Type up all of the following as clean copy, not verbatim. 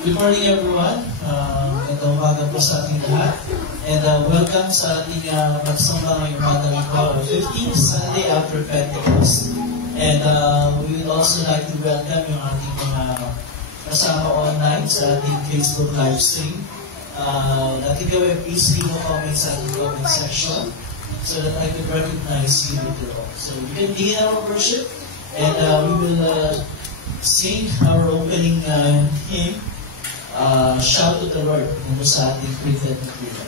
Good morning everyone. Magandang umaga po sa ating lahat. And welcome sa ating pagsamba ngayong umaga ng 15th Sunday after Pentecost. And we would also like to welcome yung ating mga kasama online sa ating Facebook live stream. Natin gawin, please leave a comment sa ating comment section so that I can recognize you later on. So you can begin our worship and we will sing our opening hymn. Shout to the Lord kung sa ating printed material.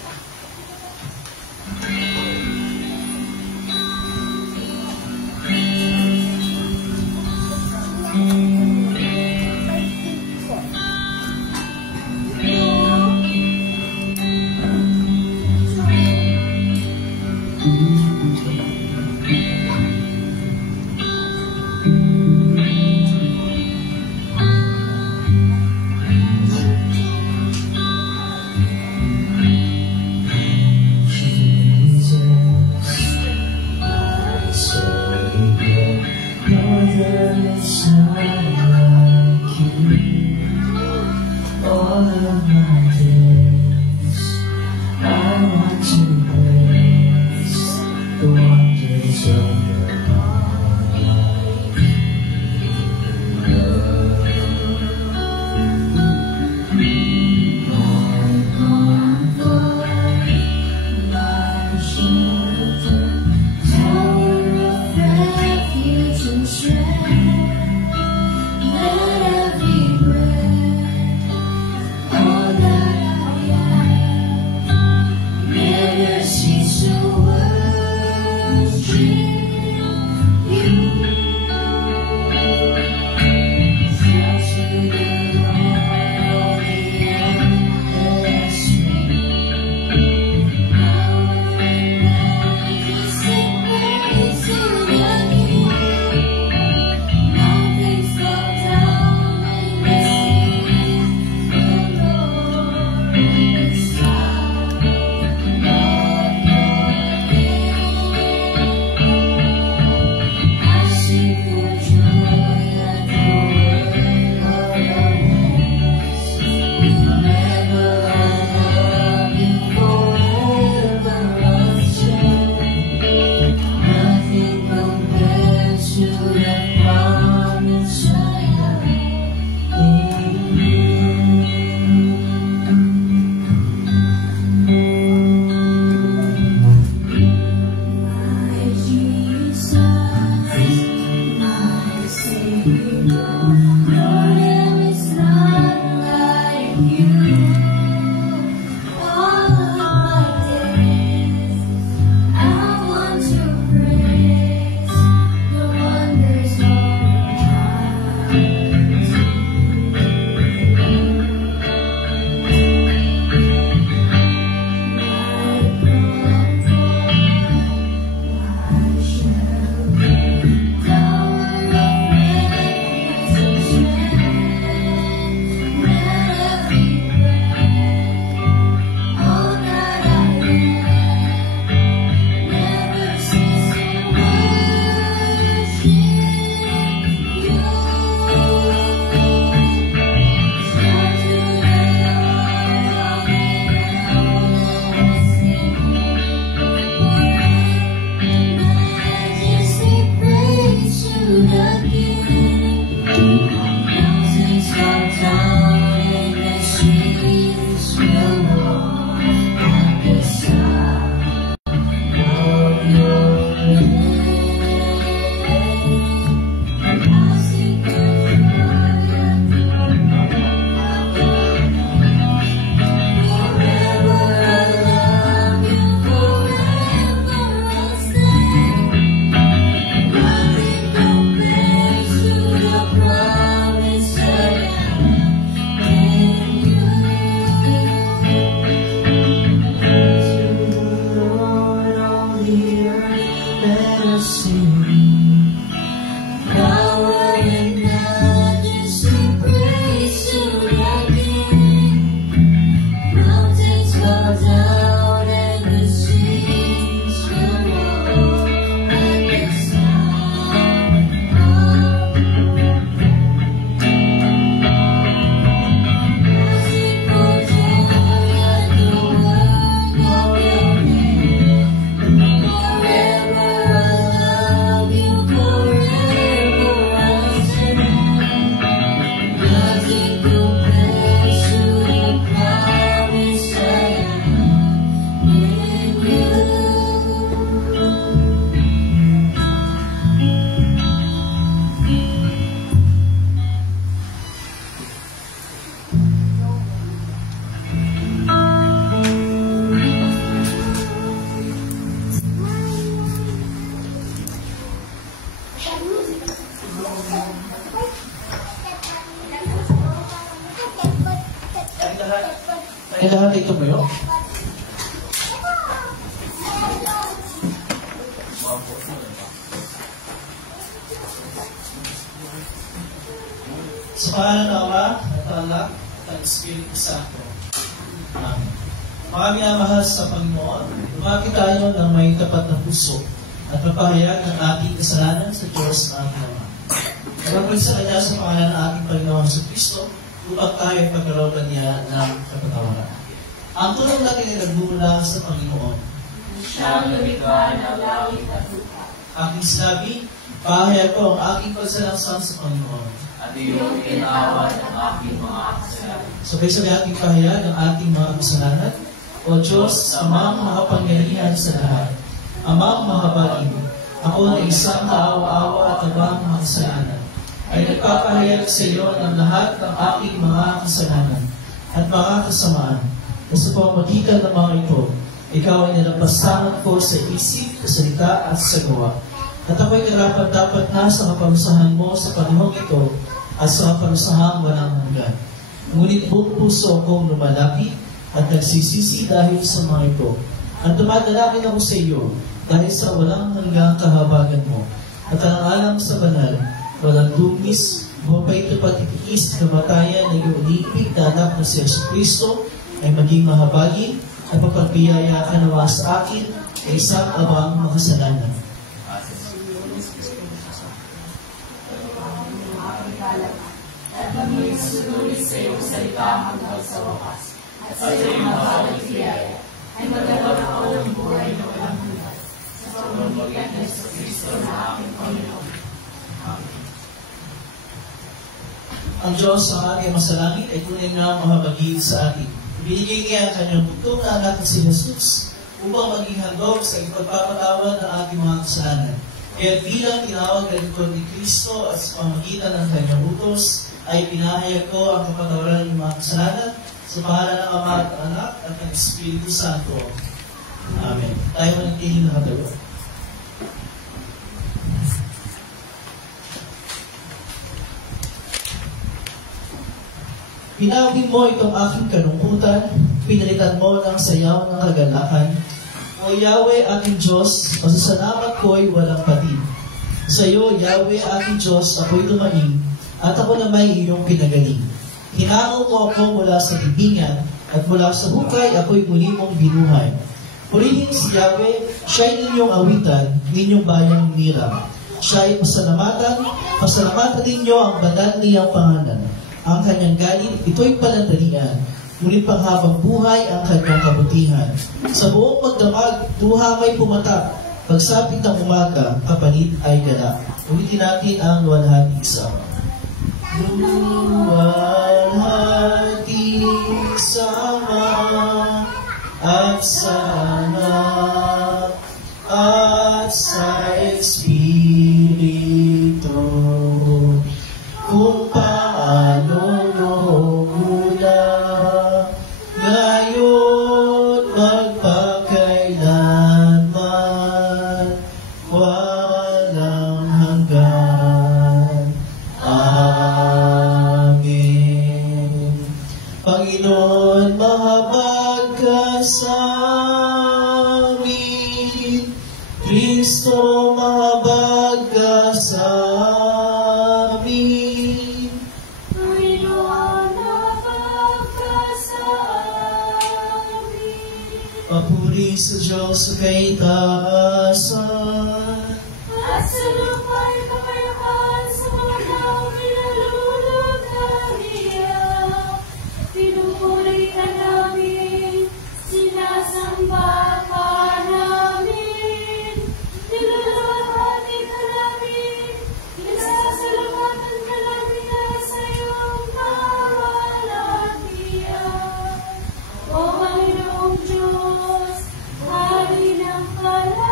lahat. Tayo lahat ay tumayo. Sa pangalan ng Ama, at Anak, at Espiritu Santo. Amen. Mga minamahal sa Panginoon, lumapit tayo ng may tapat na puso at mapahayag ng ating kasalanan sa Diyos na ating Ama. Nagpapag sa Kanya sa pangalan ng ating Panginoon sa Kristo, upang tayo ay pagkalooban niya ng kapatawaran. Ang tulong natin ay nagbumula sa Panginoon. Siyang lumikha ng langit at lupa. Aking sinabi, pahayag ko ang aking pagsalangsang sa Panginoon. At iyong tinawad ang aking mga kasalanan. Sabay-sabay ating pahayag ang ating mga kasalanan. O Diyos, amang makapangyarihan sa lahat, amang mahabagin, ako na isang kaawa-awa at abang mga kasalanan, ay nagpapahayag sa iyo ng lahat ng aking mga kasalanan at mga kasamaan. Sa pamamagitan ng mga ito, ikaw ay nalampastangan ko sa isip, salita at sa gawa. At ako'y karapat-dapat na sa kaparusahan mo sa panahon ito at sa kaparusahang walang hanggan. Ngunit buong puso akong lumalapit at nagsisisi dahil sa mga ito. At dumadalangin ako sa iyo dahil sa walang hanggang kahabagan mo. At alang-alang sa banal, walang dungis, mapait at patitiis na kamatayan na iyong iniibig na anak na si Jesucristo ay maging mahabagin at papagbiyaya ka nawa sa akin ay isang abang makasalanan. At kami sunulit sa iyong salita hanggang sa wakas. At sa iyong mahalang biyaya ay magagawa ako ng buhay na walang hanggan. Sa pamamagitan ng Jesucristo na aking Panginoon. Amen. Ang Diyos ang ating masalangit ay tunay na mahabagin sa atin. Ibinigay niya ang kanyang bugtong na anak na si Jesus upang maging handog sa ipagpapatawad ng ating mga kasalanan. Kaya bilang tinawag na lingkod ni Kristo at sa pamagitan ng kanyang utos, ay pinahayag ko ang kapatawaran ng mga kasalanan sa pangalan ng Ama at Anak at ng Espiritu Santo. Amen. Tayo manitili na katayo. Pinawin mo itong aking kalungkutan, pinalitan mo ng sayaw ng kagalakan. O Yahweh, aking Diyos, masasalamat ko'y walang patid. Sa iyo, Yahweh, aking Diyos, ako'y tumaing, at ako na may iyong pinagaling. Hinango mo ako mula sa libingan, at mula sa hukay ako'y muli mong binuhay. Purihin si Yahweh, siya'y ninyong awitan, ninyong bayang nira. Siya'y pasalamatan ninyo ang banal niyang pangalan. Ang kanyang galit, ito'y panandalian. Ngunit panghabang buhay ang kanyang kabutihan. Sa buong magdamag, duha may pumatak. Pagsapit ng umaga, kapalit ay gala. Ulitin natin ang luwalhati sama. Luwalhati sama at sa Anak at sa Espiritu. Kung paano mula ngayon magpakailanman walang hanggan. Amen. Panginoon, mahabag ka sa amin. Kristo, mahabag ka sa amin. Papuri sa Diyos sa kaitaasan. At sa lupa'y kapayapaan sa mga taong pinalulugariya. Pinupuri ka namin, sinasamba ka namin. Nilulubati ka namin, pinasasalamatan ka namin na sa iyong kamalatian. O Panginoong Diyos, Hari ng kalangitan,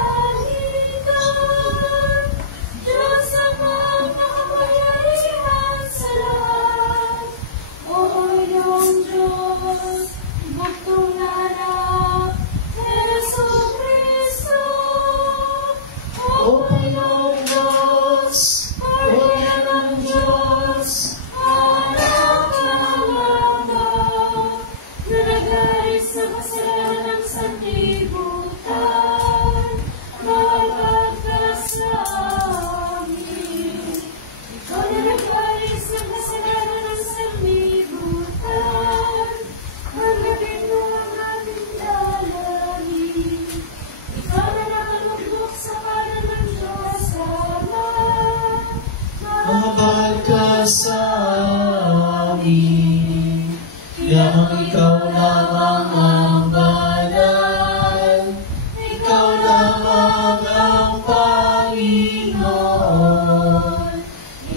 natin. Yamang ikaw lamang ang banal, ikaw lamang ang Panginoon,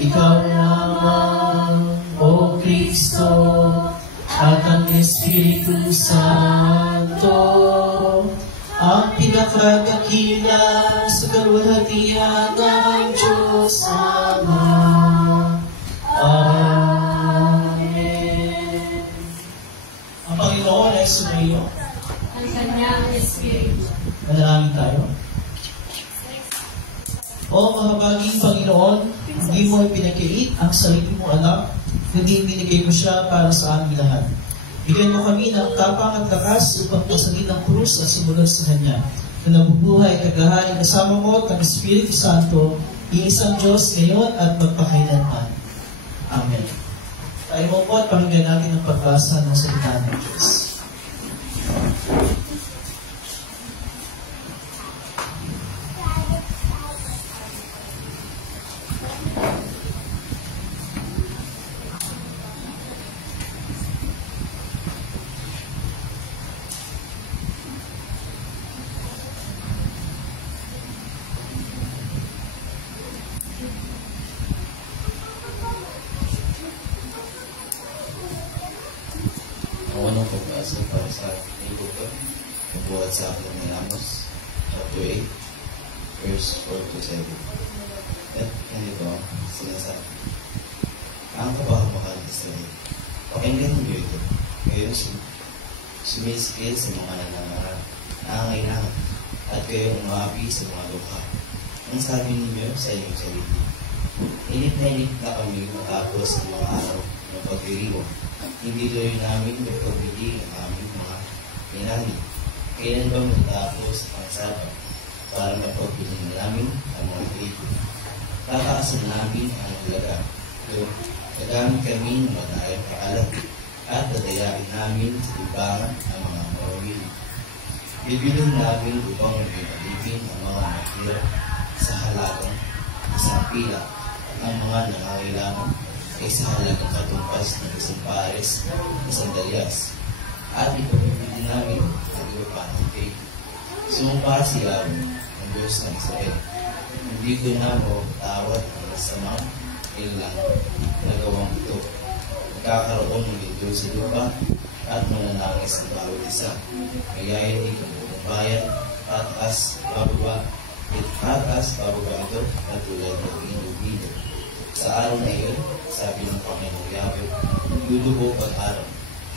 ikaw lamang, O Kristo, at ang Espiritu Santo, ang pinakadakila sa kaluwalhatian ng Diyos Ama. Amen. Ang Panginoon ay sumayo. Ang kanyang Espiritu. Manalangin tayo. O mahabaging Panginoon, hindi mo ipinakiit ang sarili mong anak, kundi binigay mo siya para sa aming lahat. Bigyan mo kami ng tapang at lakas upang pasalin ang krus at sumunod sa Kanya, na nabubuhay kagahain kasama mo at ang Espiritu Santo, iisang Diyos ngayon at magpakailanman. Amen. Tayo mo po at pakinggan natin ang pagbasa ng salita ng Diyos. Ang unang pagbasa para sa linggo ko, nabuhat sa akin ng Amos, chapter 8, verse 4 to 7. At ganito, sinasabi, ang kapahamakan ng Israel, pakinggan niyo ito, kayo sumisikil sa mga nangangailangan, at kayo umapi sa mga luha. Ang sabi ninyo sa inyong sarili, init na kami matapos ang mga araw ng pagdiriwang. Hindi tuloy namin may pagbili ng aming mga inani. Kailan ba matapos ang Sabat para mapagbili namin ang mga trigo? Tataasan namin ang halaga. Gagamit kami ng matayang paalam at dadayain namin sa libangan ang mga mawawili. Bibilin namin upang magpapalipin ang mga mahirap sa halagang isang pila at ang mga nangangailangan ay sa halagang katumpas ng isang pares, isang dalyas, at ipapibili namin ang iba pa ng cake. Sumumpa si Yahweh, ang Diyos ng Israel. Hindi ko na mapatawad ang masamang ilang nagawang ito. Nagkakaroon ng lito sa lupa at mananangis ang bawat isa. Mayayanig ang buong bayan, pataas, bababa ito at tulad ng ilog-ilog. Sa araw na iyon, sabi ng Panginoong Yahweh, lulubog ang araw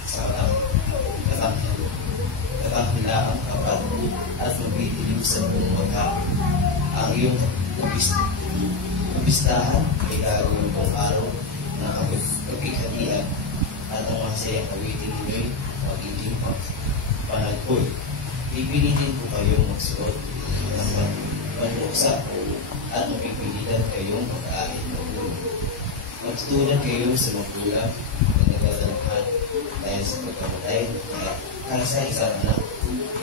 sa katanghilaang kapat at magbitilig sa buong maghapon. Ang iyong kapistahan ay gagawin kong araw na kapighatian at ang masayang awitin ninyo'y magiging panagpoy. Pipilitin ko kayong magsuot ng panluksa at mapipilitan kayong mag-aahit ng ulo. Magtutunan kayo sa magulang na nagdadalanghan dahil sa pagkamatay para sa isang anak.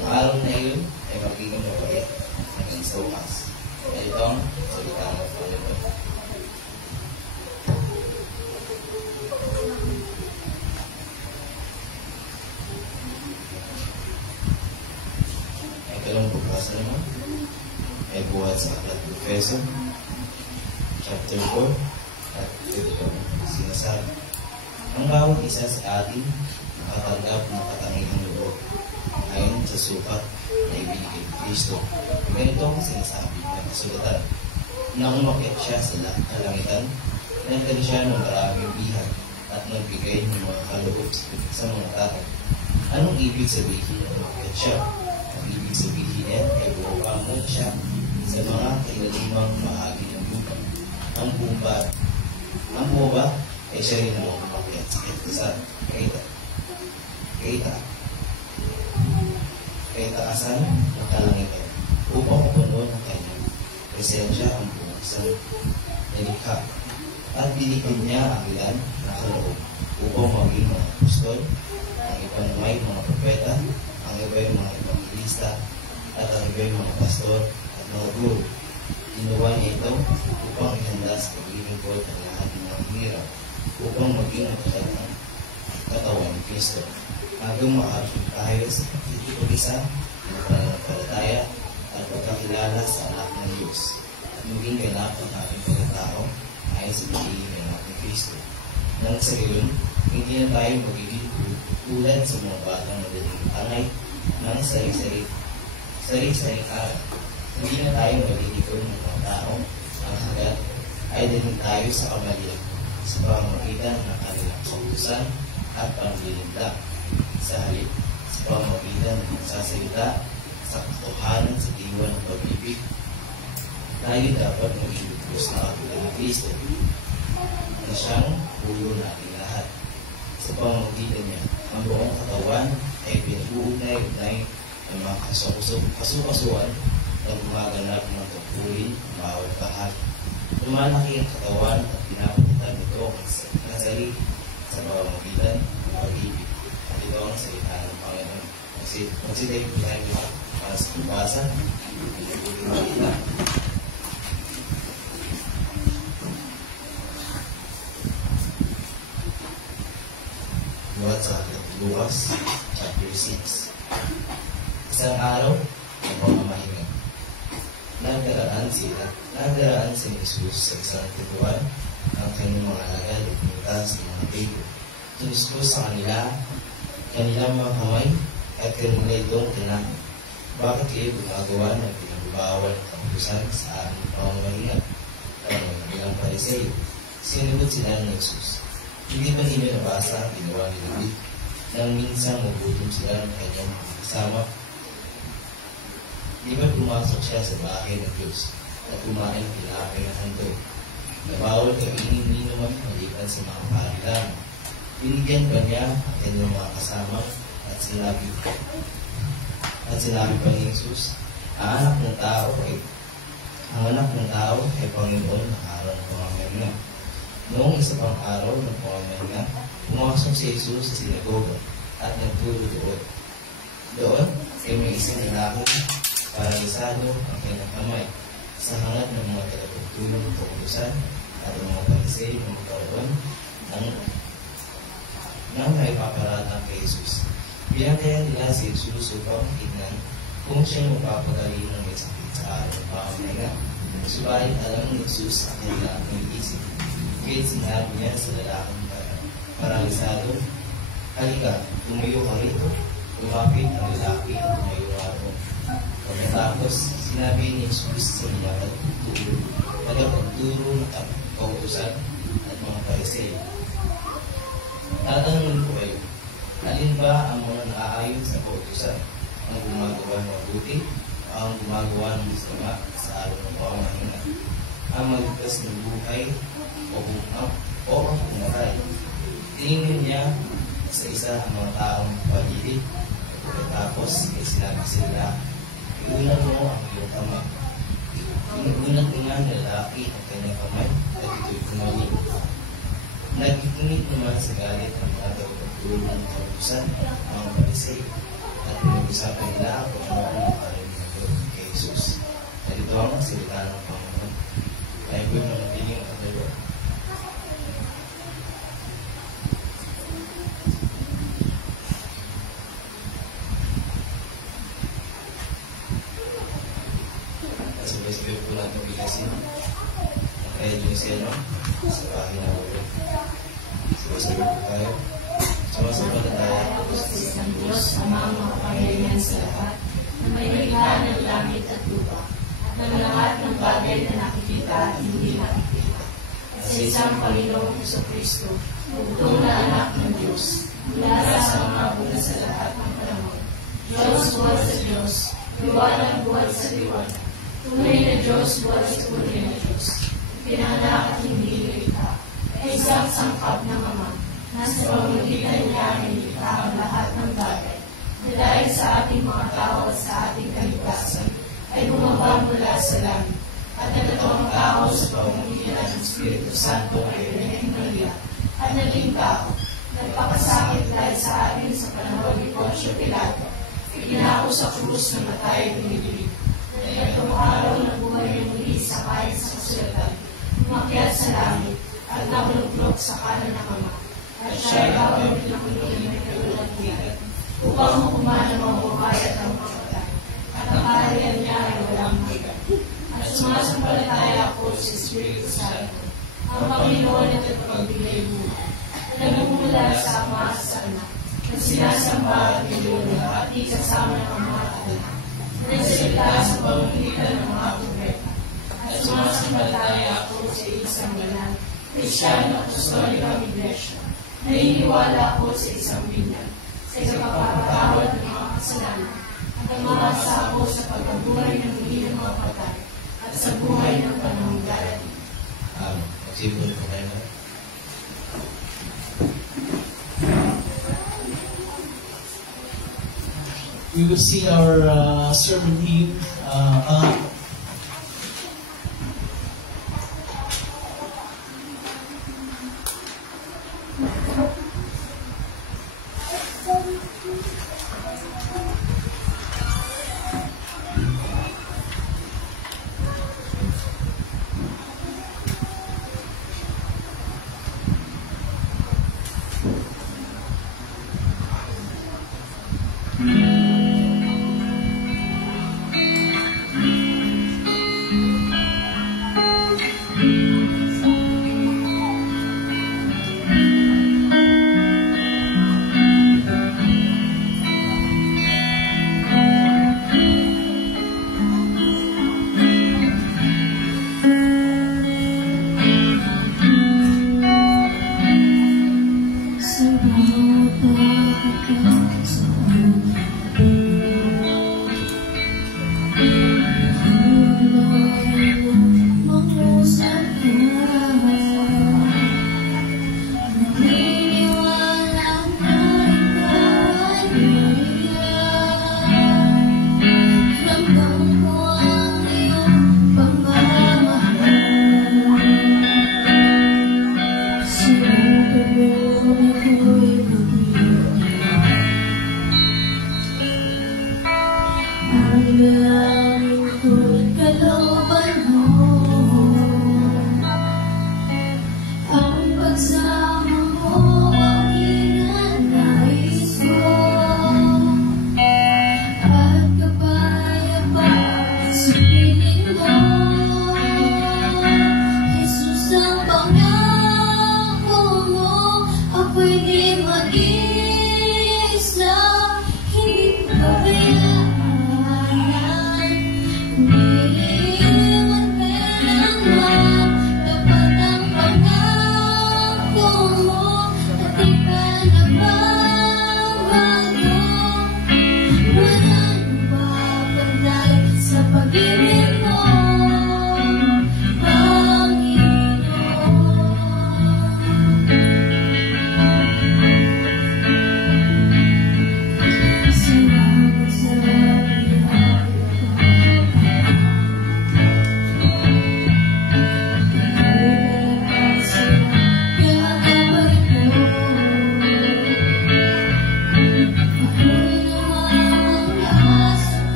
Ang araw na iyon ay magiging mabait hanggang sa wakas. Ito ang salita ng Panginoon. Ay kalong pagbasa naman ay buhat sa aklat ng Efeso, chapter 4, at ito sinasabi, ang bawat isa sa atin nakatanggap ng katangihang loob ayon sa sukat na ibinigay ni Kristo. Ganito ang sinasabi ng kasulatan, na umakyat siya sa kalangitan, nagdala siya ng maraming bihan at nagbigay ng mga kaloob sa mga tao. Anong ibig sabihin na umakyat siya? Ang ibig sabihin niya ay bumabangod siya sa mga kailalimang mahagi ng lupa. Ang buba ay siya rin ang umakyat sa kaitaasan ng kalangitan upang mapuno ng kanyang presensya ang buong isang nilikha. At binigyan niya ang ilan na kaloob upang maging mga apostol, ang iba naman mga propeta, ang iba yung mga evangelista, at ang iba yung mga pastor at mga guru. Ginawa niya ito upang ihanda sa paglilingkod ng lahat ng mga hirap, upang maging Kristo. Hanggang makarating tayo sa pagkikipag-isa ng pananampalataya at pagkakilala sa anak ng Diyos at maging ganap ang ating pagkatao ayon sa pagiging anak ng Kristo. Nang sa gayon, hindi na tayo magiging tulad sa mga batang madaling angay ng sari-saring araw. Hindi na tayo malilikon ng mga tao ang hagat ay dalhin tayo sa kamalian sa pamamagitan ng kanilang kautusan at panglilinda. Sa halip, sa pamamagitan ng sasalita sa katotohanan sa diwa ng pag-ibig, tayo dapat maging lubos na katulad ng Kristo na siyang ulo natin lahat. Sa pamamagitan niya, ang buong katawan ay pinag-uugnay-ugnay ng mga kasukasuan na gumaganap ng tungkulin ng bawat bahagi. Lumalaki ang katawan at pinapagitan nito ang sarili sa pamamagitan ng pag-ibig. At ito ang salita ng Panginoon. Consider po tayo para sa pagpasa. Buhat sa Lukas, chapter 6. Isang araw, ang pamamahinga. Nagdaraan si Jesus sa isang tutuan ang kanyang mga alagad at pumunta sa mga tribo. Kinuskos sa kanilang mga kamay at kanila itong tinanong, bakit kayo gumagawa ng pinagbabawal ng kapusan sa aming pamamahinga? Tanong ng ilang Pariseo. Sinagot sila ng Jesus, hindi ba ninyo nabasa ang ginawa ni David nang minsan magutom sila ng kanyang mga kasama? Di ba pumasok siya sa bahay ng Diyos at kumain ng tinapay na handog na bawal kainin ni naman maliban sa mga parilang? Binigyan pa niya ang kanyang mga kasama at sinabi pa ni Jesus, ang anak ng tao ay Panginoon ng araw ng pamamahinga. Noong isa pang araw ng pamamahinga, pumasok si Jesus sa sinagoga at nagturo doon. Doon ay may isang lalaki paralisado ang kanyang kamay sa hangat ng mga tagapagtulong ng kautusan at ang mga Pariseo na magkaroon ng maipaparatang kay Jesus. Pinantayan nila si Jesus upang tignan kung siya magpapadali ng may sakit sa araw ng pamamahinga. Subalit alam ni Jesus ang kanilang nag-iisip. Kaya sinabi niya sa lalaking paralisado, halika, tumayo ka rito. Lumapit ang lalaki at tumayo ako. Pagkatapos, sinabi ni Jesus sa mga tagapagturo ng kautusan at mga Pariseo, tatanungin ko kayo, alin ba ang mga naaayon sa kautusan? Ang gumagawa ng mabuti o ang gumagawa ng masama sa araw ng pamamahinga? Ang magligtas ng buhay o ang pumatay? Tingin niya sa isa ang mga taong paligid. Pagkatapos, ay sinabi sila, iunan mo ang iyong kamay. Inunan ko nga lalaki ang kanyang kamay at ito'y kumaling. Nagkikinig naman sa galit ang mga tagapagtulong ng kautusan, mga Pariseo, at pinag-usapan nila kung ano ang makarinig kay Jesus. At ito ang salita ng Panginoon. Tayo po'y manatiling ang dalawa. Sabay-sabay po natin bigasin ang kaya yung seno sa pahina ulo. Sabay-sabay po tayo. Sumasabay na tayo ng Diyos ang mga makapangyarihan sa lahat na may likha ng langit at lupa at ng lahat ng bagay na nakikita at hindi nakikita. At sa isang Panginoong Jesucristo, bugtong na anak ng Diyos, mula sa mga buna sa lahat ng panahon. Diyos buhat sa Diyos, liwanag buhat sa liwanag. Tunay na Diyos buhat sa tunay na Diyos. Pinanganak at hindi nilikha. Ay isang sangkap ng Ama. Nasa pamamagitan niya ay nilikha ang lahat ng bagay. Na dahil sa ating mga tao at sa ating kaligtasan, ay bumaba mula sa langit. At nagkatawang tao sa pamamagitan ng Espiritu Santo ay Birhen Maria. At naging tao. Nagpapasakit dahil sa atin sa panahon ni Poncio Pilato. Ikinako sa krus na matay at binibilig. Nagkatawang araw na buhay ng muli sa kahit sa kasulatan. Umakyat sa langit at nabuluklok sa kanan ng Ama. At siya ay hawag ng Panginoon at pagbigay buhay. Nagmumula sa Ama at sa Anak, na sinasamba at nilulong at ikasama ng Ama at Anak. Nagsalita sa pamamagitan ng mga propeta. At sumasampalataya ako sa isang banal, Kristiyano at Apostolikang Iglesia. Naniniwala ako sa isang binyag, sa ikapagpapatawad ng mga kasalanan, at umaasa ako sa pagkabuhay ng muli ng mga patay, at sa buhay ng panahong darating. Magsipon po kayo na. We will see our sermon hymn.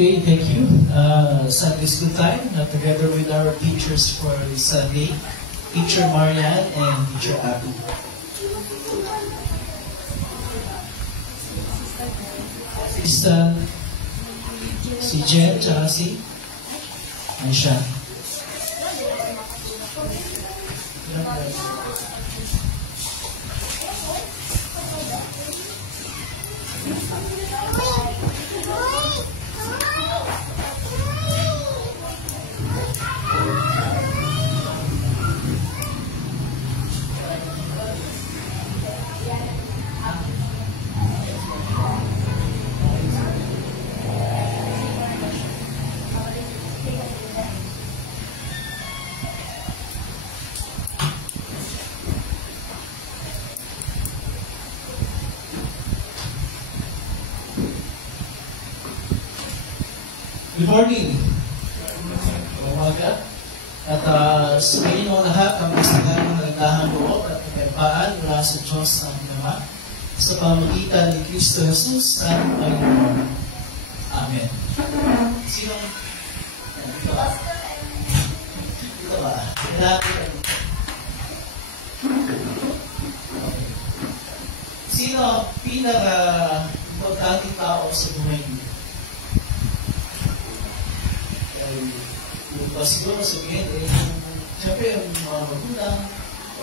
Okay, thank you. Sunday school time, together with our teachers for Sunday, Teacher Marian and Teacher Abby. Si Jen, tsaka si Aisha. Good morning. Umaga. At sabihin mo lahat ang masagang nagandahan loob at kapayapaan mula sa Diyos ng Ama sa pamamagitan ni Kristo Jesus ang Panginoon. Amen. Sino? Ito ba? Ito ba? Sino ang pinaka-importanting tao sa buhay niyo? Yung siguro sabihin, siyempre yung mga magulang,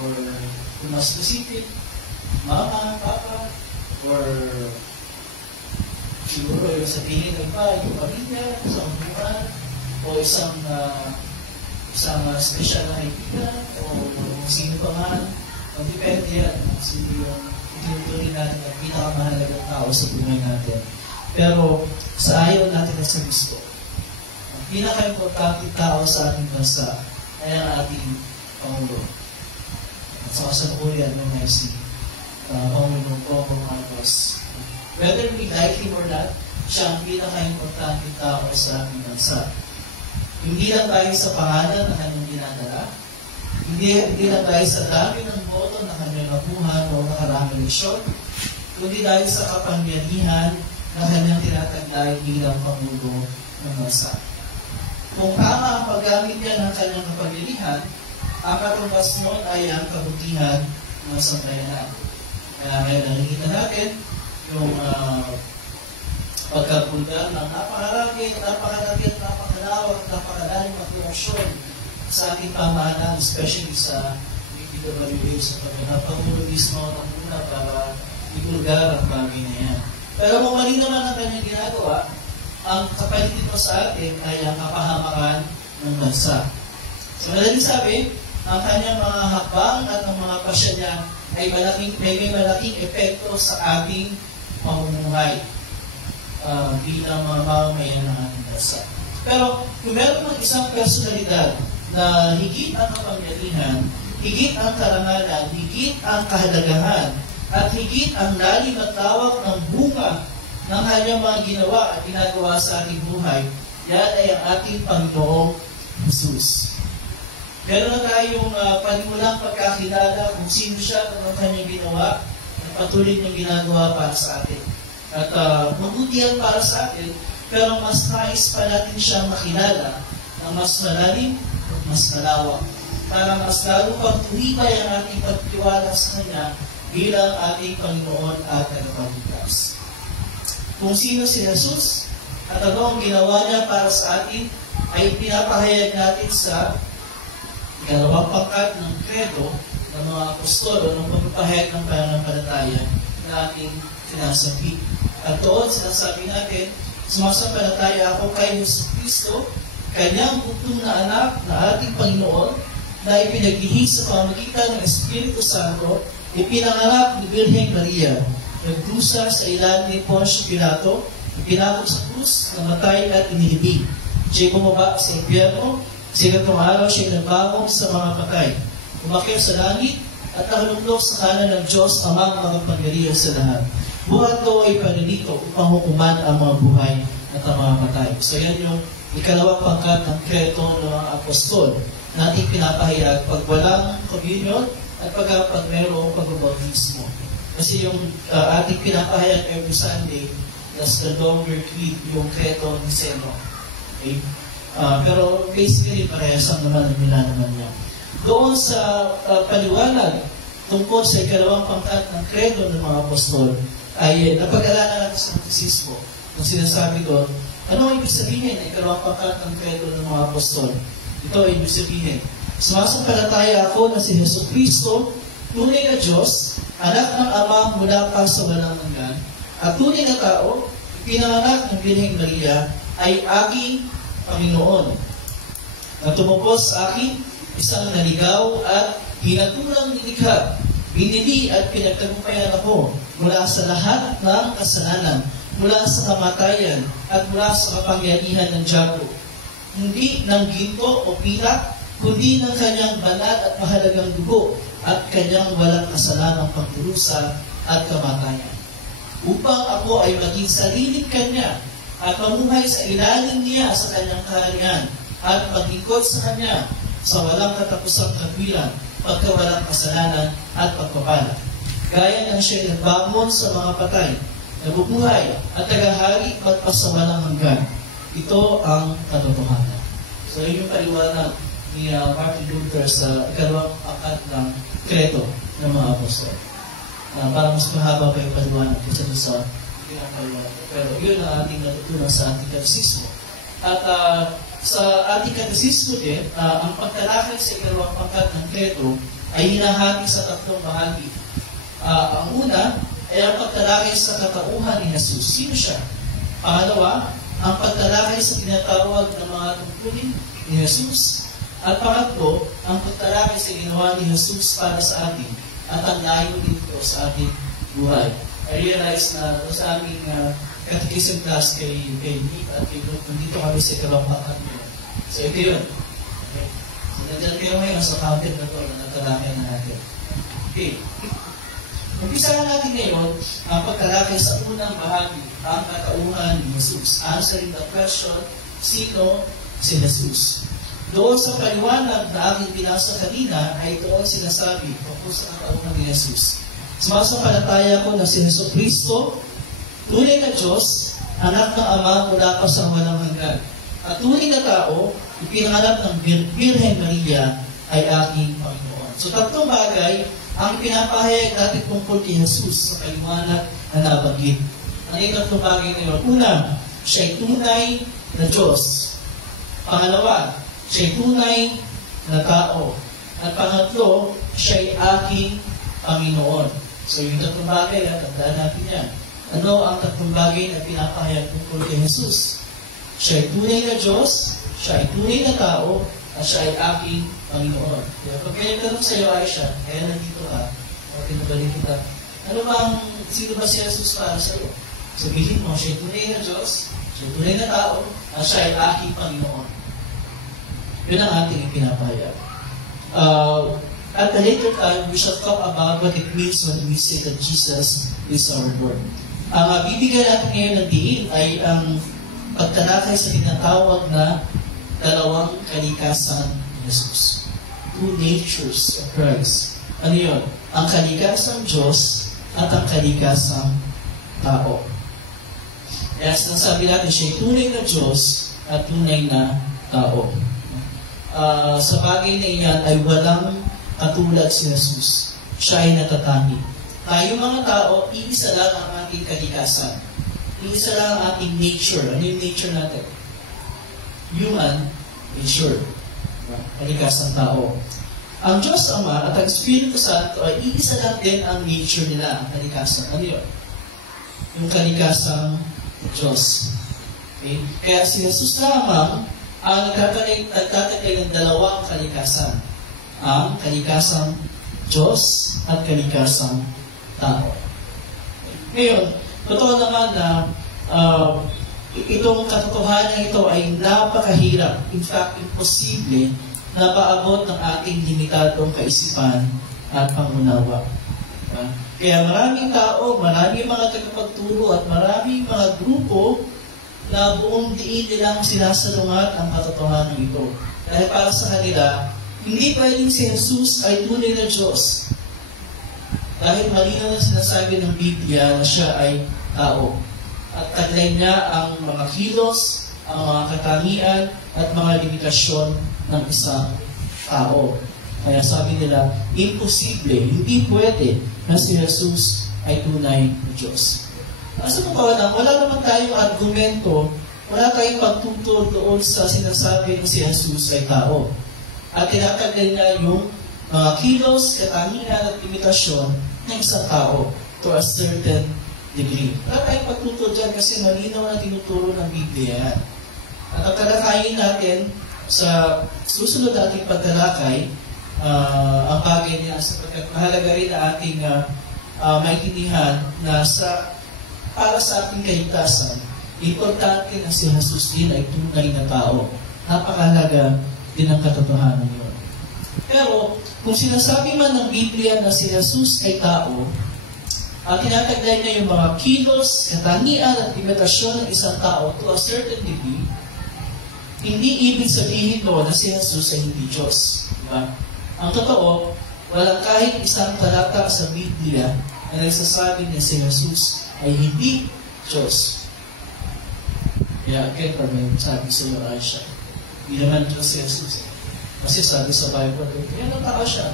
or yung mas specific, mama, papa, or siguro yung sabihin ng iba, yung pamilya, isang buwan, o isang special na kaibigan, o sino pa man, ang depende yan. Kasi yung itinutuloy natin ang pinakamahalagang tao sa buhay natin. Pero sa ayaw natin sa gusto, pinaka-importante tao sa ating bansa ay ang ating Pangulo. At sa kasalukuyan ng si Pangulong Bongbong Marcos. Whether we like him or not, siya ang pinaka-importante tao sa ating bansa. Hindi lang dahil sa pangalan na kanyang ginadala, hindi lang dahil sa dami ng boto na kanyang nakuha noong nakaraang eleksyon, kundi dahil sa kapangyarihan na kanyang tinataglay bilang Pangulo ng bansa. Kung tama ang paggamit niya ng kanyang kapangyarihan, ang katumbas noon ay ang kabutihan ng sambayanan. Kaya ngayon nakikita natin yung pagkabunda ng napakalaki at napakalawak, napakalalim at korupsyon sa ating pamahalaan, especially sa BPWA, sa pagkanapangulo mismo ng una para ibulgar ang bagay na yan. Pero kung mali naman ang kanyang ginagawa, ang kapalit nito sa atin ay ang kapahamakan ng bansa. So, madaling sabi, ang kanyang mga hakbang at ang mga pasya niya ay may malaking epekto sa ating pamumuhay bilang mga mamamayan ng ating bansa. Pero kung meron ng isang personalidad na higit ang kapangyarihan, higit ang karangalan, higit ang kahalagahan, at higit ang lalim at tawag ng bunga ng kanyang mga ginawa at ginagawa sa ating buhay, yan ay ang ating Panginoong Jesus. Meron na tayong panimulang pagkakilala kung sino siya at ang kanyang ginawa at patuloy niyang ginagawa para sa atin. At mabuti yan para sa atin, pero mas nais pa natin siyang makilala ng mas malalim at mas malawak para mas lalo pang tumibay ang ating pagtiwala sa Kanya bilang ating Panginoon at Tagapagligtas. Kung sino si Jesus at ano ang ginawa niya para sa atin ay pinapahayag natin sa ikalawang pangkat ng kredo ng mga apostolo ng pagpapahayag ng pananampalataya na ating sinasabi. At doon sinasabi natin, sumasampalataya ako kay Jesus Cristo, Kanyang bugtong na anak na ating Panginoon, na ipinaglihis sa pamamagitan ng Espiritu Santo, ipinanganak ni Birheng Maria, nagdusa sa ilan ni Poncio Pilato, ipinakot sa krus, namatay at inilibing. Siya'y bumaba sa impyerno, sa ikatlong araw siya'y nagbangon sa mga patay, umakyat sa langit, at nakalunok sa kanan ng Diyos amang makapangyarihan sa lahat. Buhat ko ay paririto upang hukuman ang mga buhay at ang mga patay. So yan yung ikalawang pangkat ng kredo ng mga apostol natin pinapahayag pag walang communion at pag mayroong pagbabautismo. Kasi yung ating pinapahayag every Sunday, that's the longer creed, yung kredo ni Seno. Okay? Pero basically, parehas ang naman niya. Doon sa paliwanag tungkol sa ikalawang pangkat ng kredo ng mga apostol, ay napag-alanan natin sa bautismo. Kung sinasabi doon, ano ang ibig sabihin ng ikalawang pangkat ng kredo ng mga apostol? Ito ay ibig sabihin, sumasampalataya ako na si Jesu Cristo, tunay na Diyos, anak ng Ama mula pa sa walang hanggan, at tunay na tao, pinanganak ng Birheng Maria, ay aking Panginoon. Na tumupos sa akin, isang naligaw at hinatulang nilikha, binili at pinagtagumpayan ako mula sa lahat ng kasalanan, mula sa kamatayan, at mula sa kapangyarihan ng diabo. Hindi ng ginto o pilak, kundi ng kanyang banal at mahalagang dugo at kanyang walang kasalanang pagdurusa at kamatayan. Upang ako ay maging sariling kanya at mamuhay sa ilalim niya sa kanyang kaharian at maglingkod sa kanya sa walang katapusang katwiran, pagkawalang kasalanan at pagpapala. Gaya ng siya nagbangon sa mga patay, nabubuhay at tagahari magpasawalang hanggan. Ito ang katotohanan. So, yun yung paliwanag ni Martin Luther sa ikalawang pangkat ng kredo ng mga apostol. Para mas mahaba pa yung paliwanag kasi sa paliwanag. Pero yun ang ating natutunan sa ating katekismo. At sa ating katekismo din, ang pagtalakay sa ikalawang pangkat ng kredo ay hinahati sa tatlong bahagi. Ang una ay ang pagtalakay sa katauhan ni Jesus. Sino siya? Pangalawa, ang pagtalakay sa tinatawag ng mga tungkulin ni Jesus. At pangatlo, ang pagtalakay sa ginawa ni Jesus para sa atin at ang layo dito sa ating buhay. I realize na sa aming catechism class kay Nick at kay Group, nandito kami sa ikalawang pangkat nila. So ito yun. Okay. So nandiyan kayo ngayon sa counter na ito na natalakay na natin. Okay. Umpisahan natin ngayon ang pagtalakay sa unang bahagi, ang katauhan ni Jesus. Answering the question, sino si Jesus? Doon sa paliwanag na aking binasa kanina ay doon sinasabi tungkol sa katauhan ni Jesus. Sumasampalataya ko na si Jesu Cristo, tunay na Diyos, anak ng Ama mula pa sa walang hanggan. At tunay na tao, ipinanganak ng Birheng Maria ay aking Panginoon. So tatlong bagay ang pinapahayag natin tungkol kay Jesus sa paliwanag na nabanggit. Ano yung tatlong bagay na yun? Una, siya'y tunay na Diyos. Pangalawa, siya'y tunay na tao. At pangatlo, siya'y aking Panginoon. So yung tatlong bagay, tandaan natin yan. Ano ang tatlong bagay na pinapahayag tungkol kay Jesus? Siya'y tunay na Diyos, siya'y tunay na tao, at siya ay aking Panginoon. Kaya pag may tanong sa iyo, Aisha, kaya nandito ka, o pinabalik kita, ano bang, sino ba si Jesus para sa iyo? Sabihin mo, siya ay tunay na Diyos, siya ay tunay na tao, at siya ay aking Panginoon. Yun ang ating ipinapahayag. At a later time, we shall talk about what it means when we say that Jesus is our Lord. Ang bibigyan natin ngayon ng diin ay ang pagtalakay sa tinatawag na dalawang kalikasan ni Jesus. two natures of Christ. Ano yun? Ang kalikasang Diyos at ang kalikasang tao. Kaya sinasabi natin siya tunay na Diyos at tunay na tao. Sa bagay na iyan ay walang katulad si Jesus. Siya ay natatangi. Tayo mga tao, iisa lang ang ating kalikasan. Iisa lang ang ating nature. Ano yung nature natin? Human nature. Kalikasan tao. Ang Diyos Ama at ang Espiritu Santo ay iisa lang din ang nature nila, ang kalikasan. Ano yun? Yung kalikasang Diyos. Okay? Kaya si Jesus lamang ang nagtatagay ng dalawang kalikasan. Ang kalikasang Diyos at kalikasang tao. Ngayon, totoo naman na itong katotohanan ito ay napakahirap. In fact, imposible na paabot ng ating limitadong kaisipan at pangunawa. Kaya maraming tao, maraming mga tagapagturo at maraming mga grupo na buong diin nilang sinasalungat ang katotohanan ito. Dahil para sa kanila, hindi pwedeng si Jesus ay tunay na Diyos. Dahil malinaw na sinasabi ng Biblia na siya ay tao. At taglay niya ang mga kilos, ang mga katangian, at mga limitasyon ng isang tao. Kaya sabi nila, imposible, hindi pwede na si Jesus ay tunay na Diyos. Sa totoo lang, wala naman tayong argumento, wala tayong pagtuturo doon sa sinasabi ng si Jesus ay tao. At tinataglay niya yung mga kilos, katangian at limitasyon ng isang tao to a certain degree. Wala tayong pagtuturo dyan kasi malinaw na tinuturo ng Biblia. At ang talakayin natin sa susunod na ating pagtalakay, ang bagay niya sapagkat mahalaga rin na ating maintindihan na para sa ating kaligtasan, importante na si Jesus din ay tunay na tao. Napakahalaga din ang katotohanan yun. Pero, kung sinasabi man ng Biblia na si Jesus ay tao, at tinataglay niya yung mga kilos, katangian at limitasyon ng isang tao to a certain degree, hindi ibig sabihin doon na si Jesus ay hindi Diyos. Diba? Ang totoo, walang kahit isang talata sa Biblia na nagsasabi na si Jesus ay hindi Diyos. Kaya again, sabi sa iyo, Aisha, hindi naman Diyos si Jesus. Kasi sabi sa Bible, kaya nataka siya.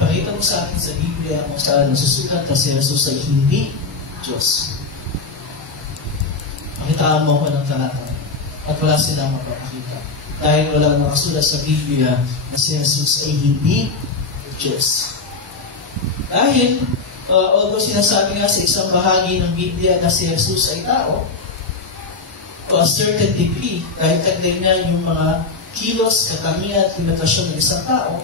Ipakita mo sa akin sa Biblia kung saan nasusulat na si Jesus ay hindi Diyos. Pakitaan mo ko ng talata at wala silang mapapakita. Dahil wala nakasulat sa Biblia na si Jesus ay hindi Diyos. Dahil, although sinasabi nga sa isang bahagi ng Biblia na si Jesus ay tao, to a certain degree, dahil taglay niya yung mga kilos, katangian at limitasyon ng isang tao,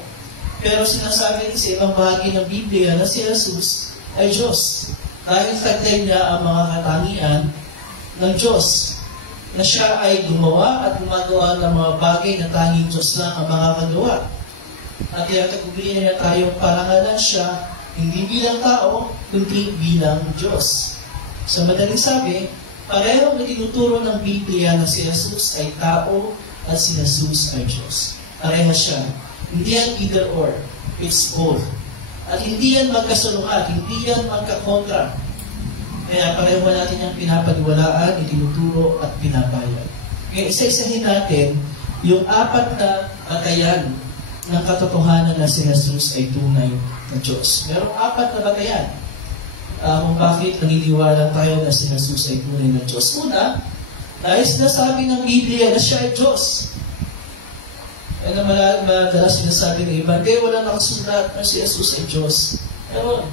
pero sinasabi rin sa ibang bahagi ng Biblia na si Jesus ay Diyos. Dahil taglay niya ang mga katangian ng Diyos, na siya ay gumawa at gumagawa ng mga bagay na tanging Diyos lang ang makakagawa. At tinatagubilin niya tayong parangalan siya, hindi bilang tao, kundi bilang Diyos. Sa madaling sabi, parehong tinuturo ng Biblia na si Jesus ay tao at si Jesus ay Diyos. Pareha siya. Hindi yan either or. It's both. At hindi yan magkasalungat, hindi yan magkakontra. Kaya pareho natin yung pinapaniwalaan, itinuturo at pinabayad. Kaya isa-isahin natin yung apat na batayan ng katotohanan na si Jesus ay tunay na Diyos. Merong apat na batayan kung bakit naniniwala tayo na si Jesus ay tunay na Diyos. Una, dahil sinasabi ng Biblia na siya ay Diyos. Kaya madalas sinasabi ng iba, hindi, wala nakasulat na si Jesus ay Diyos. Pero,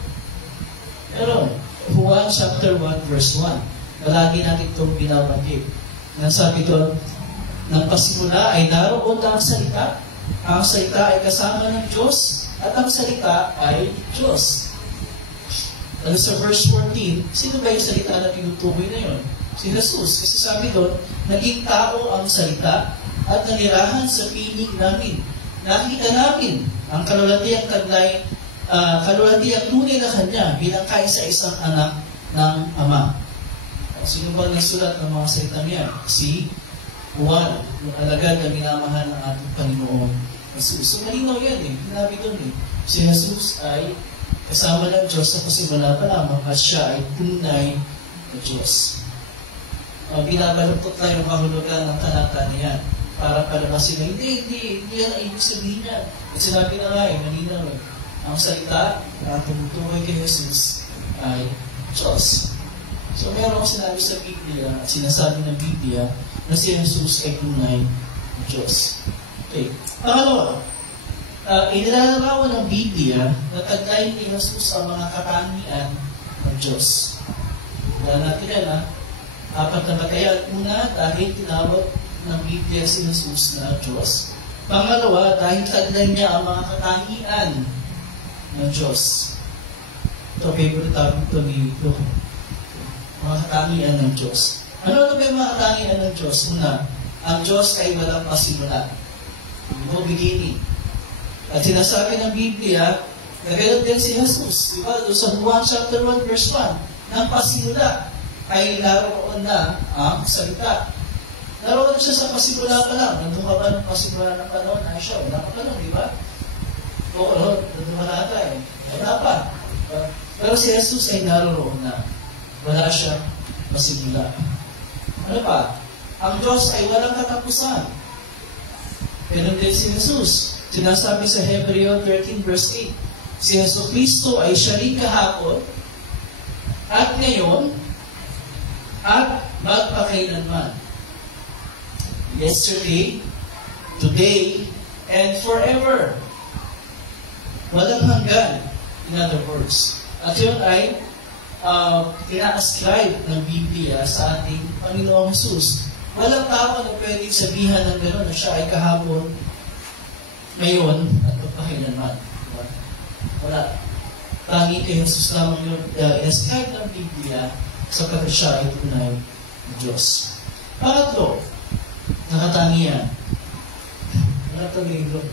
Juan chapter 1 verse 1. Palagi natin itong binabanggit. Nasabi doon, ng pasimula ay naroon na ang salita. Ang salita ay kasama ng Diyos at ang salita ay Diyos. Ano sa verse 14, sino ba yung salita na tinutukoy na yun? Si Jesus. Kasi sabi doon, naging tao ang salita at nanirahan sa piling namin. Nakita namin ang kalulatiang taglay kalulatiang tunay na kanya bilang kaisa-isang anak ng Ama. Sino ba nagsulat ng mga salita niya? Si Juan, yung alagad na minamahal ng ating Panginoon Jesus. So malinaw yan eh. Hinabi doon eh. Si Jesus ay kasama ng Diyos sa pasimula pa lamang at siya ay tunay na Diyos. Binabaluktot lang yung kahulugan ng talata niya para palabasin na hindi yan ang ibig sabihin niya. At sinabi na nga eh, malinaw eh. Ang salita na tumutukoy kay Jesus ay Diyos. So meron akong sinabi sa Biblia at sinasabi ng Biblia na si Jesus ay tunay na Diyos. Okay. Pangalawa, inilalarawan ng Biblia na taglay ni Jesus ang mga katangian ng Diyos. Wala natin yan ha. Apat na batayan. Una, dahil tinawag ng Biblia si Jesus na Diyos. Pangalawa, dahil taglay niya ang mga katangian ng Diyos. Ito, favorite topic ito ni Luke. Mga katangian ng Diyos. Ano ba yung mga katangian ng Diyos? Una, ang Diyos ay walang pasimula. No beginning. At sinasabi ng Biblia, nagalit din si Jesus. Diba? Doon sa Juan chapter 1 verse 1, ng pasimula ay naroon na ang salita. Naroon siya sa pasimula pa lang. Nandun ka ba ng pasimula ng panahon? Ay siya, wala ka pa lang, di ba? Oo, nandun ka na ata eh. Wala pa. Pero si Jesus ay naroon na. Wala siya pasimula. Ano pa? Ang Diyos ay walang katapusan. Ganun din si Jesus. Sinasabi sa Hebreo 13 verse 8, si Jesucristo ay siya rin kahapon at ngayon at magpakailanman. Yesterday, today, and forever. Walang hanggan, in other words. At yun ay tina-ascribe ng Biblia sa ating Panginoong Jesus. Walang tao na pwedeng sabihan ng gano'n na siya ay kahapon, ngayon, at magpakailanman. Wala. Tangi kay Jesus lamang yun, i-ascribe ng Biblia sapagkat siya ay tunay na Diyos. Pangatlo, nakatangian. Nakatagin doon.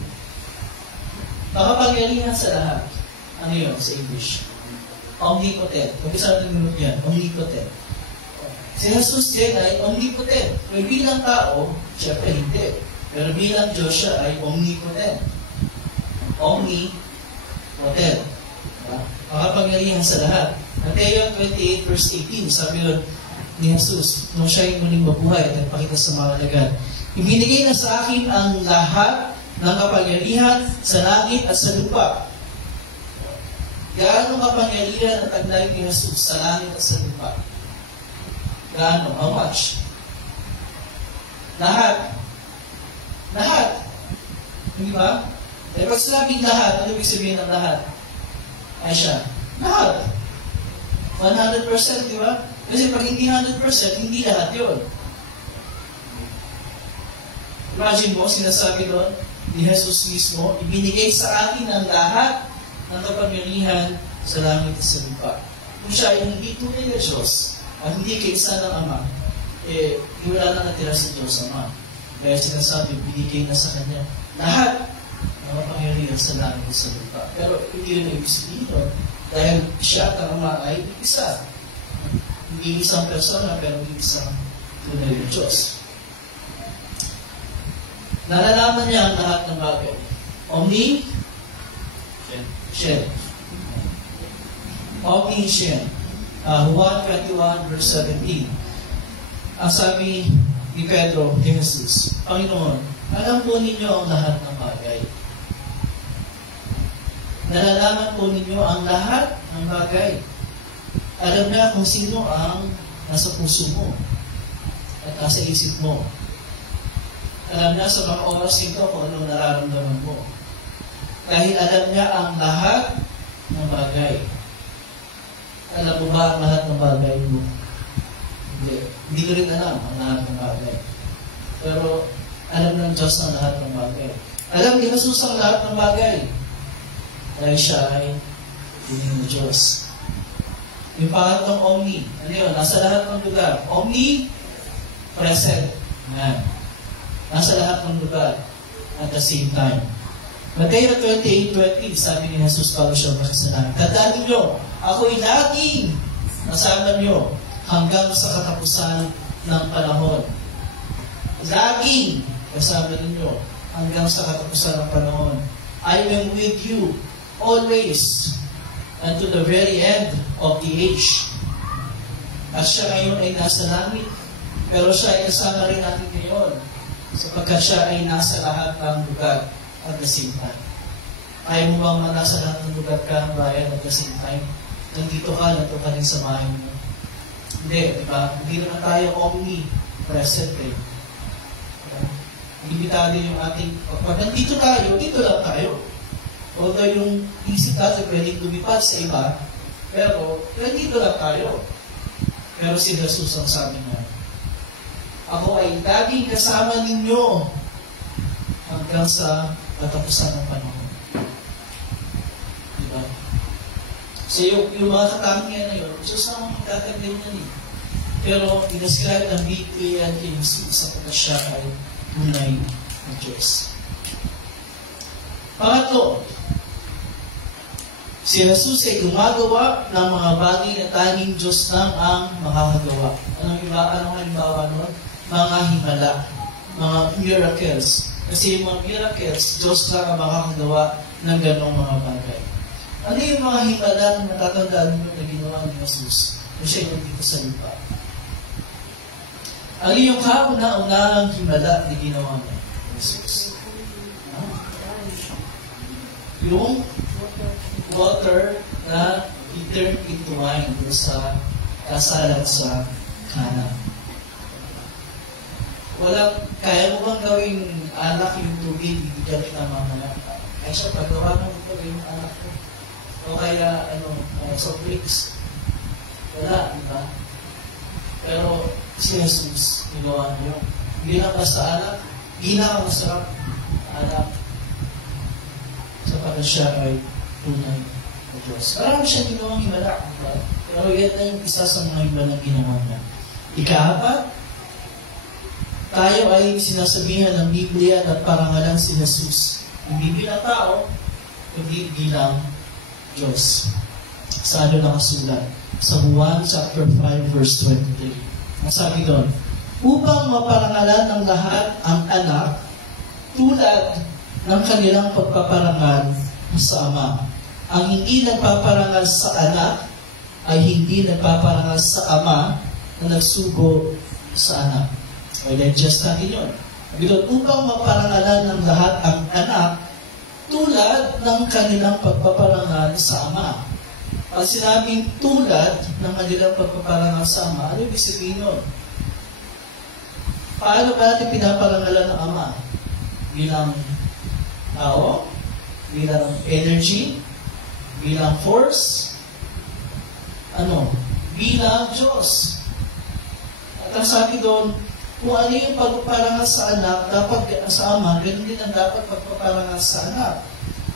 Makapangyarihan sa lahat. Ano yun sa English? Omnipotent. Pag-isa natin minute yan. Omnipotent. Si Jesus din ay omnipotent. May bilang tao, siyempre hindi. Pero bilang Diyos siya ay omnipotent. Omnipotent. Makapangyarihan sa lahat. Mateo 28 verse 18, sabi yun ni Jesus, nung siya yung muling mabuhay at nagpakita sa mga alagad, ibinigay na sa akin ang lahat ng kapangyarihan sa langit at sa lupa. Gaano kapangyarihan ang taglay ni Jesus sa langit at sa lupa? Gaano? How much? Lahat. Lahat. Hindi ba? Eh, pag sinabing lahat, ano ibig sabihin ng lahat? Ay siya. Lahat. 100%, di ba? Kasi pag hindi 100%, hindi lahat yun. Imagine mo, sinasabi doon ni Jesus mismo, ibinigay sa akin ang lahat ng kapangyarihan sa langit at sa lupa. Kung siya ay hindi tunay na Diyos, at hindi kaisa ng Ama, wala na natira sa Diyos Ama. Kaya sinasabi, binigay na sa Kanya lahat ng kapangyarihan sa langit at sa lupa. Pero hindi yun ibig sabihin, dahil siya at ang Ama ay isa. Hindi isang persona, pero hindi isang tunay na Diyos. Nalalaman niya ang lahat ng bagay. Omniscient. Omniscient. Juan 21 verse 17. Ang sabi ni Pedro kay Jesus, Panginoon, alam po ninyo ang lahat ng bagay. Nalalaman po ninyo ang lahat ng bagay. Alam na kung sino ang nasa puso mo at nasa isip mo. Alam na sa mga oras ito kung anong nararamdaman mo. Dahil alam niya ang lahat ng bagay. Alam mo ba ang lahat ng bagay mo? Hindi ko rin alam ang lahat ng bagay. Pero alam ng Diyos ang lahat ng bagay. Alam ni Jesus ang lahat ng bagay. Dahil siya ay tunay na Diyos. Yung pangatlong omni. Ano yun? Nasa lahat ng lugar. Omni, present. Yan. Nasa lahat ng lugar. At the same time. Mateo 28:20, sabi ni Jesus Paulo siya makasalanan. Tandaan niyo, ako'y laging kasama niyo hanggang sa katapusan ng panahon. Laging kasama ninyo hanggang sa katapusan ng panahon. I am with you always and to the very end of the age. At siya ngayon ay nasa langit, pero siya ay kasama rin natin ngayon sapagkat siya ay nasa lahat ng lugar at the same time. Ayaw mo bang nasa lahat ng lugar ka, bayan at the same time? Nandito ka rin sa bahay mo. Hindi, di ba? Hindi naman tayo omni-present eh. Limitado yung ating, pag nandito tayo, dito lang tayo. Although yung isip natin pwedeng lumipat sa iba, pero nandito lang tayo. Pero si Jesus ang sabi niya, ako ay laging kasama ninyo hanggang sa katapusan ng panahon. Diba? So yung mga katangian na yun, Diyos na magtatagay niya eh. Pero inascribe ng Biblia kay Jesus sapagkat siya ay tunay na Diyos. Pangatlo, si Jesus ay gumagawa ng mga bagay na tanging Diyos lang ang makakagawa. Anong halimbawa nun? Mga himala, mga miracles. Kasi yung mga miracles, Diyos lang ang makakagawa ng ganong mga bagay. Ano yung mga himala na natatandaan mo na ginawa ni Jesus kung siya yung dito sa lupa? Ano yung kauna-unahang himala na ginawa ni Jesus? Yung water na turned into wine sa kasalan sa Cana. Kaya mo bang gawing alak yung tubig, hindi ka pinamamala? Ay siya, paggawa mo ito yung alak ko. O kaya, soft drinks. Wala, di ba? Pero si Jesus, ginawa niyo. Hindi lang basta alak, pinakamasarap alak. Sapagkat siya ay tunay na Diyos. Marami siya ginawang himala. Diba? Pero yan na yung isa sa mga himalang ginawa niya. Ika-apat, tayo ay sinasabihan ng Biblia na parangalan si Jesus. Hindi bilang tao, kundi bilang Diyos. Sa nakasulat? Sa Juan chapter 5 verse 23. Ang sabi doon, upang maparangalan ng lahat ang anak tulad ng kanilang pagpaparangal sa Ama. Ang hindi nagpaparangal sa anak ay hindi nagpaparangal sa Ama na nagsugo sa anak. Ay digest natin yun. Doon, upang maparangalan ng lahat ang anak tulad ng kanilang pagpaparangal sa Ama. Pag sinabing tulad ng kanilang pagpaparangal sa Ama, ano ibig sabihin nun? Paano ba natin pinaparangalan ng Ama? Bilang tao? Bilang energy? Bilang force? Bilang Diyos. At ang sabi doon, kung ano yung pagpaparangal sa anak, dapat sa Ama, ganun din ang dapat pagpaparangal sa anak.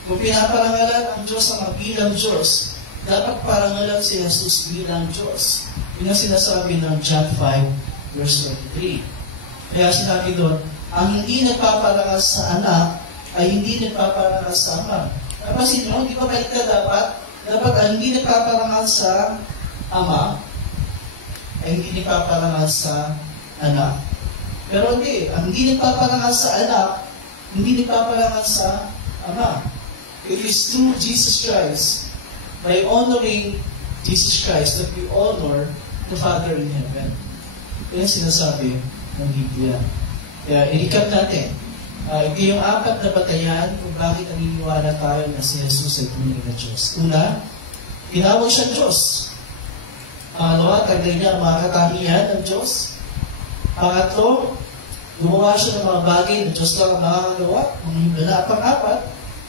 Kung pinaparangalan ang Diyos ang bilang Diyos, dapat parangalan si Jesus bilang Diyos. Yun ang sinasabi ng John 5, verse 23. Kaya sinabi doon, ang hindi nagpaparangal sa anak ay hindi nagpaparangal sa Ama. Napansin nyo, hindi ba baliktad dapat? Dapat ang hindi nagpaparangal sa Ama ay hindi nagpaparangal sa anak. Pero hindi, ang hindi nagpaparangal sa anak, hindi nagpaparangal sa Ama. It is through Jesus Christ, by honoring Jesus Christ, that we honor the Father in heaven. Yan sinasabi ng Biblia. Kaya, i-recap natin. Ito yung apat na batayan kung bakit naniniwala tayo na si Jesus ay tunay na Diyos. Una, tinawag siyang Diyos. Pangalawa, taglay niya ang mga katangian ng Diyos. Pangatlo, gumawa siya ng mga bagay na Diyos lang ang makakagawa. Pang-apat,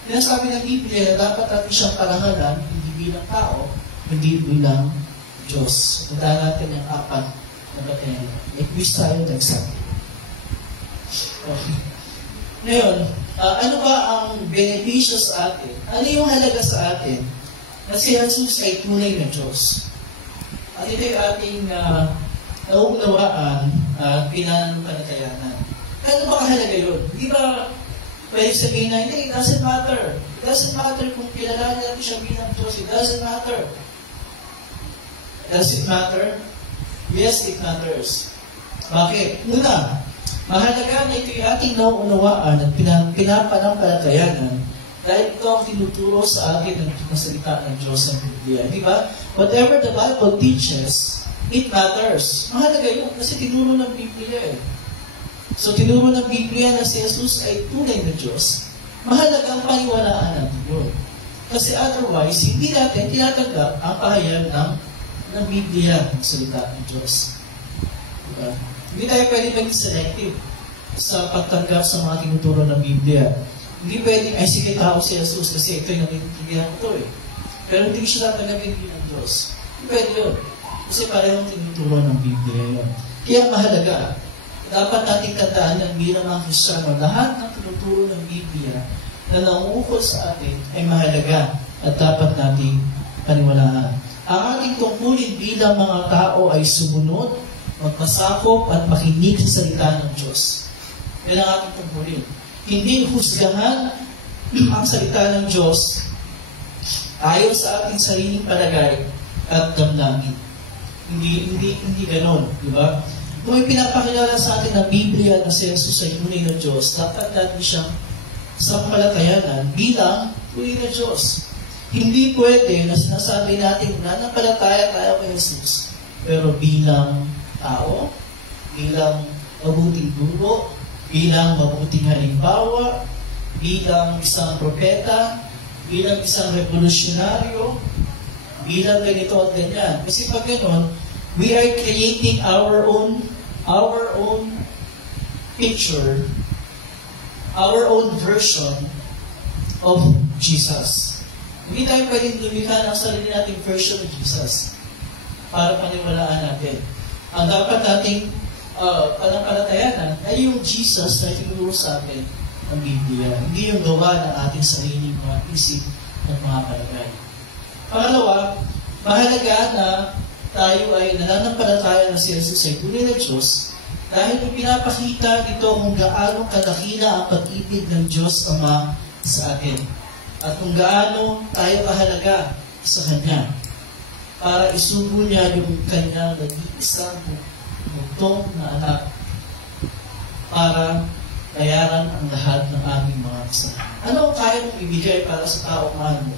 sinasabi ng Biblia na dapat natin siyang parangalan, hindi bilang tao, hindi bilang Diyos. Tandaan natin yung apat na batayan. May-quiz tayo next time. Okay. Ngayon, ano ba ang benepisyo sa atin? Ano yung halaga sa atin na si Jesus ay tunay na Diyos? At ito yung ating nauunawaan at pinanampalatayanan. Ano ba kahalaga yun? Di ba pwede sabihin na, hindi, it doesn't matter. It doesn't matter kung kilala natin siya bilang Diyos. It doesn't matter. Does it matter? Yes, it matters. Bakit? Una, Mahalaga na ito'y ating nauunawaan at pinapanampalatayanan dahil ito ang tinuturo sa atin ng salita ng Diyos sa Biblia. Di ba? Whatever the Bible teaches, it matters. Mahalaga yun kasi tinuro ng Biblia eh. So, tinuro ng Biblia na si Jesus ay tunay na Diyos. Mahalaga ang paniwalaan natin yun. Kasi otherwise, hindi natin tinatanggap ang pahayag ng Biblia, ng salita ng Diyos. Diba? Hindi tayo pwede maging selective sa pagtanggap sa mga tinuturo ng Biblia. Hindi pwede, ay sige tao si Jesus kasi ito'y nangyayon ko eh. Pero hindi siya tatanggapin ng Diyos. Hindi pwede yun. Kasi parehong tinuturo ng Biblia yun. Kaya mahalaga, dapat nating tandaan ng bilang mga Kristiyano, lahat ng tinuturo ng Biblia na nauukol sa atin ay mahalaga at dapat nating paniwalaan. Ang ating tungkulin bilang mga tao ay sumunod, magpasakop at makinig sa salita ng Diyos. Yan ang ating tungkulin. Hindi husgahan ang salita ng Diyos ayon sa ating sariling palagay at damdamin. Hindi ganon, di ba? Kung ipinapakilala sa atin ng Biblia na si Jesus ay tunay na Diyos, dapat natin siyang sampalatayanan bilang tunay na Diyos. Hindi pwede na sinasabi natin nanampalataya tayo kay Jesus, pero bilang tao, bilang mabuting guro, bilang mabuting halimbawa, bilang isang propeta, bilang isang revolusyonaryo, bilang ganito at ganyan. Kasi pag gano'n, we are creating our own picture, our own version of Jesus. Hindi tayo pwedeng lumikha ng sarili nating version of Jesus para paniwalaan natin. Ang dapat nating panampalatayanan ay yung Jesus na tinuro sa atin ng Biblia. Hindi yung gawa ng ating sariling mga isip at mga palagay. Pangalawa, mahalaga na tayo ay nananampalataya na si Jesus ay tunay na Diyos dahil ipinapakita ito kung gaano kadakila ang pag-ibig ng Diyos Ama sa atin at kung gaano tayo kahalaga sa Kanya para isugo niya yung Kanyang nag-iisang bugtong na anak para bayaran ang lahat ng aming mga kasalanan. Ano ang kaya mong ibigay para sa taong mahal mo?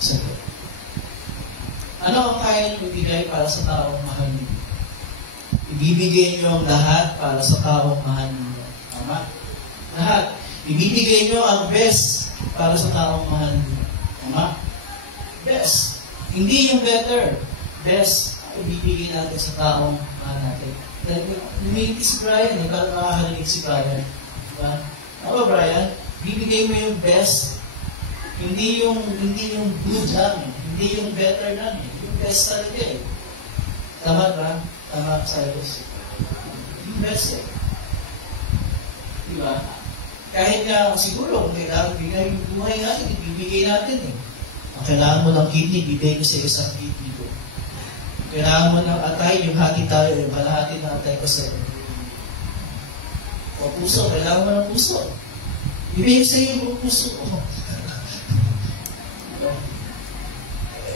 Sagot. Ano ang kaya nyo ibigay para sa taong mahal niyo? Ibibigay niyo ang lahat para sa taong mahal niyo. Tama? Lahat. Ibibigay niyo ang best para sa taong mahal niyo. Tama? Best. Hindi yung better. Best. Ibibigay natin sa taong mahal natin. Lumingit si Brian, parang nakakarinig si Brian. Diba? Tama, Brian? Bibigay mo yung best. Hindi yung good lang. Hindi yung better lang. Yung best talaga eh. Tama ba? Tama, Cyrus. Yung best eh. Diba? Kahit nga siguro, kung kailangan bigay yung buhay natin, ibibigay natin eh. Ang kailangan mo ng kidney, bibigay ko sa isang kidney ko. Kailangan mo ng atay, yung hati tayo, yung kalahati na atay ko sa o puso, kailangan mo ng puso. Bibigay sa iyo yung puso ko.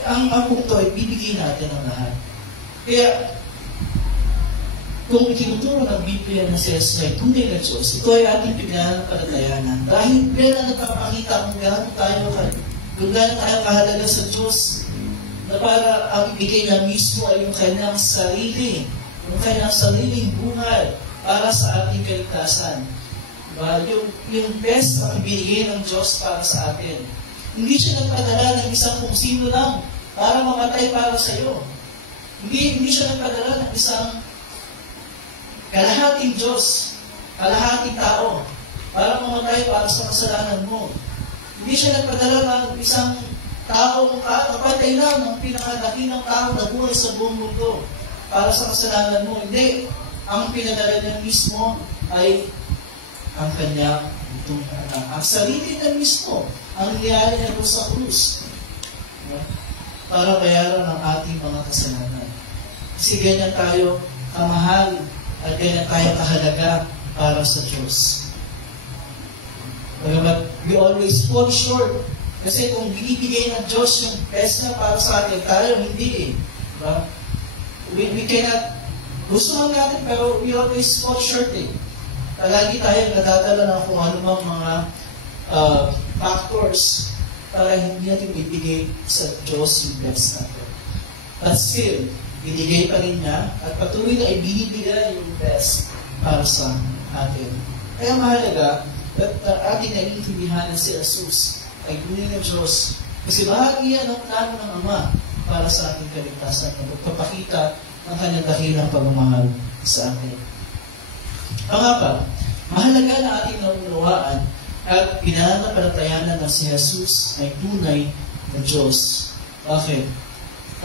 Ang punto ay bibigay natin ang lahat. Kaya, kung itinuturo ng Biblia na si Jesus ay tunay na Diyos, ito ay ating pinanampalatayanan. Dahil yan ang nagpapakita kung gaano tayo kahalaga sa Diyos, na para ang ibigay na mismo ay yung kanyang sarili, yung kanyang sariling buhay para sa ating kaligtasan. Diba? Yung best ang ibigay ng Diyos para sa atin. Hindi siya nagpadala ng isang kung sino lang para mamatay para sa iyo. Hindi siya nagpadala ng isang kalahating Diyos, kalahating tao, para mamatay para sa kasalanan mo. Hindi siya nagpadala ng isang taong kapatay lang ng pinakadakilang tao na buhay sa buong mundo para sa kasalanan mo. Hindi. Ang pinadala niya mismo ay ang kanyang itong anak. Ang sarili niya mismo ang niyari niya sa krus. Para bayaran ang ating mga kasalanan. Kasi ganyan tayo kamahal at ganyan tayo kahalaga para sa Diyos. But we always fall short. Kasi kung binibigay ng Diyos yung best niya para sa atin, tayo hindi eh. Diba? We cannot Gusto lang natin, pero we always fall short eh. Lagi tayong nadadala ng kung ano mang mga factors para hindi natin ibigay sa Diyos yung best natin. But still, binigay pa rin niya at patuloy na ibinibigay yung best para sa atin. Kaya mahalaga at ating naiintindihan na si Jesus ay tunay na Diyos. Kasi bahagi yan ang plano ng Ama para sa ating kaligtasan na magpapakita ng kanyang dakilang pagmamahal sa atin. Pangapat, mahalaga na ating naunawaan at pinanampalatayanan ng si Jesus ay tunay na Diyos. Bakit?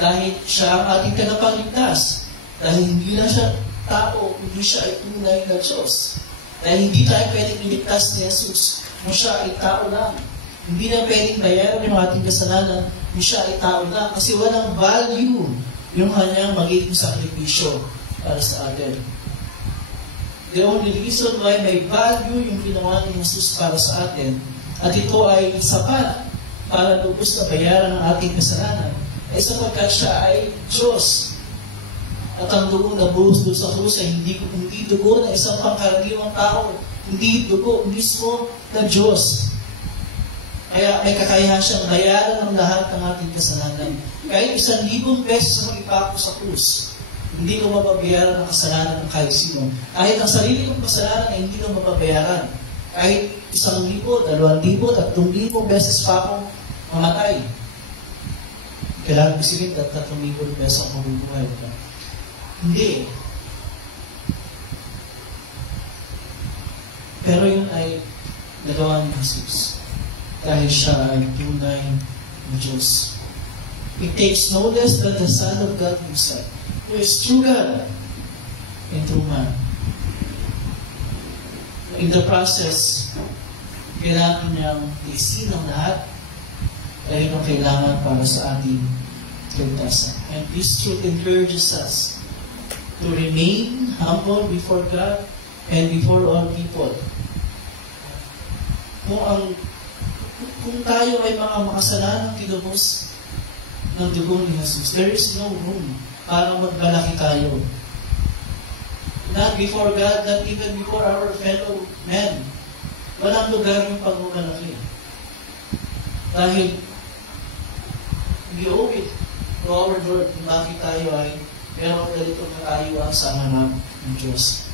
Dahil siya ang ating tagapagligtas. Dahil hindi na siya tao, kundi siya ay tunay na Diyos. Dahil hindi tayo pwedeng iligtas ni Jesus kung siya ay tao lang. Hindi na pwedeng bayaran yung ating kasalanan kung siya ay tao lang. Kasi walang value yung kanyang magiging sakripisyo para sa atin. The only reason why may value yung ginawa ni Jesus para sa atin at ito ay sapat para lubos na bayaran ang ating kasalanan ay sapagkat siya ay Diyos. At ang dugo na buhos doon sa krus ay hindi dugo ng isang pangkaraniwang tao, hindi dugo mismo ng Diyos. Kaya may kakayahan siyang bayaran ng lahat ng ating kasalanan. Kahit 1,000 beses ang ipako sa krus, hindi ko mababayaran ang kasalanan ng kahit sino. Kahit ang sarili kong kasalanan ay hindi ko mababayaran. Kahit 1,000, 2,000, 3,000 beses pa akong mamatay. Kailangan ko silid at 3,000 beses ang mabubuhay. Hindi. Pero yun ay nagawa ni Jesus. Dahil siya ay tunay na Diyos. It takes no less than the Son of God himself, who is true God and true man. In the process, kailangan niyang tiisin ang lahat dahil ang kailangan para sa ating kaligtasan. And this truth encourages us to remain humble before God and before all people. Kung tayo ay mga makasalanang tinubos ng dugo ni Jesus, there is no room para magbalaki tayo. Not before God, not even before our fellow men. Walang lugar yung pagmamalaki. Dahil we owe it to our Lord kung bakit tayo ay merong ganitong katayuan sa harap ng Diyos.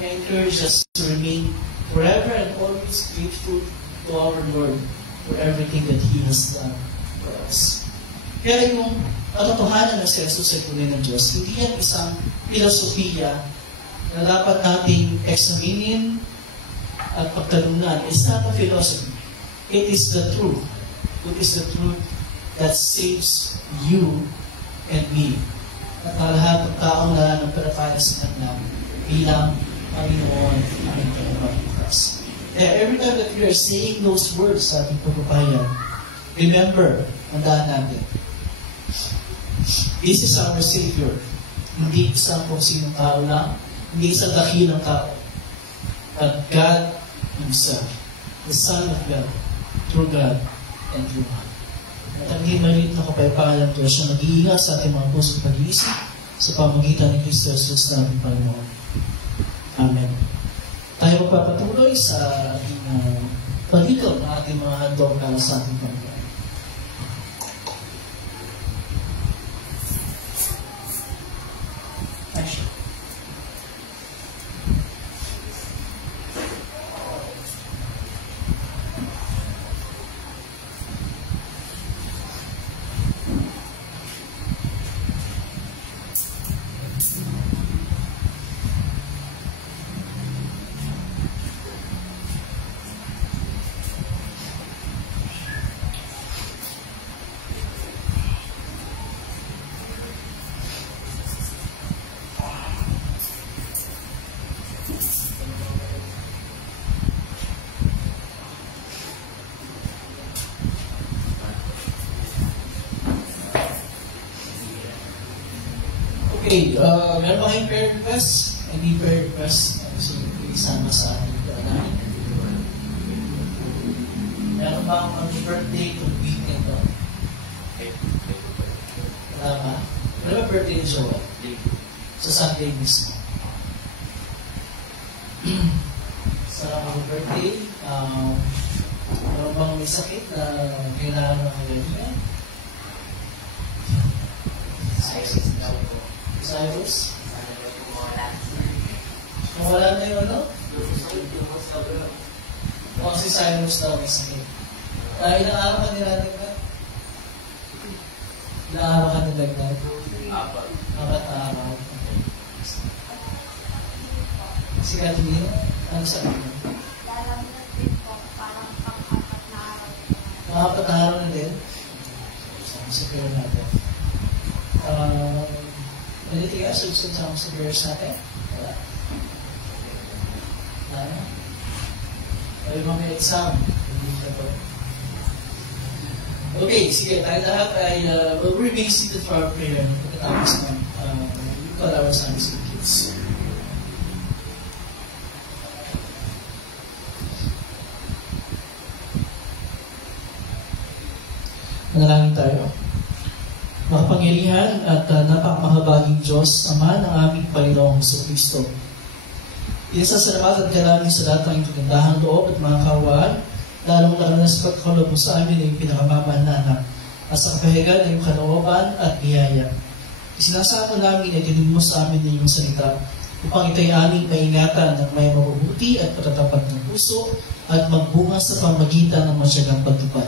I encourage us to remain forever and always grateful to our Lord for everything that He has done for us. Kaya yung katotohanan ng si Jesus ay tunay ng Diyos, hindi yan isang filosofiya na dapat nating examinin at pagtalunan. It's not a philosophy. It is the truth. It is the truth that saves you and me. At ang lahat ng taong nananampalataya sa Kanya bilang Panginoon ang tagapagligtas. Kaya every time that we are saying those words sa ating pagpapayan, remember, tandaan natin, this is our Savior. Hindi isang kung sinong tao lang, hindi isang dakilang tao, but God Himself, the Son of God, true God and true man. At ang hindi maliit na kapayapaan ng Diyos na nag-iingat sa ating mga puso at pag-iisip sa pamagitan ni Kristo Jesus na ating Panginoon. Amen. Tayo magpapatuloy sa ating paligaw ng ating mga handog para sa ating Panginoon. Okay, meron ba kayong prayer request? Any prayer request? So, isama sa ating panahin. Meron ba akong birthday to weekend to? Wala ba? Ano ba birthday ni Joel? sa Sunday mismo. Sa birthday, meron bang may sakit na kailangan ng kagalingan? Cyrus? Wala na yung ano? O si Cyrus daw may sakit. Ilang araw ka nilalagdag? Ilang araw ka nilalagdag? 4 araw. Si Kathleen, ano sabi mo? Mga 4 araw na din. Sa prayer natin. Naliti ka, susunod sa prayers natin? Wala. Ano? Ay mga exam. Okay, sige. Tayo lahat ay we'll remain seated for our prayer pagkatapos ng we call our Sunday school kids. Manalangin tayo. Makapangyarihan at napakamahabaging Diyos, Ama ng aming Panginoong Jesucristo. Isasalamatan ka namin sa lahat ng kagandahang loob at mga kawaan, lalong lalo na sa pagkakaloob mo sa amin ay pinakamamahal na anak, at sa kapahigan ay yung kalooban at biyaya. Isinasako namin ay dinun mo sa amin ng iyong salita, upang ita'y aming maingatan ng may mabubuti at patatapat ng puso at magbunga sa pamagitan ng matyagang pagtupad.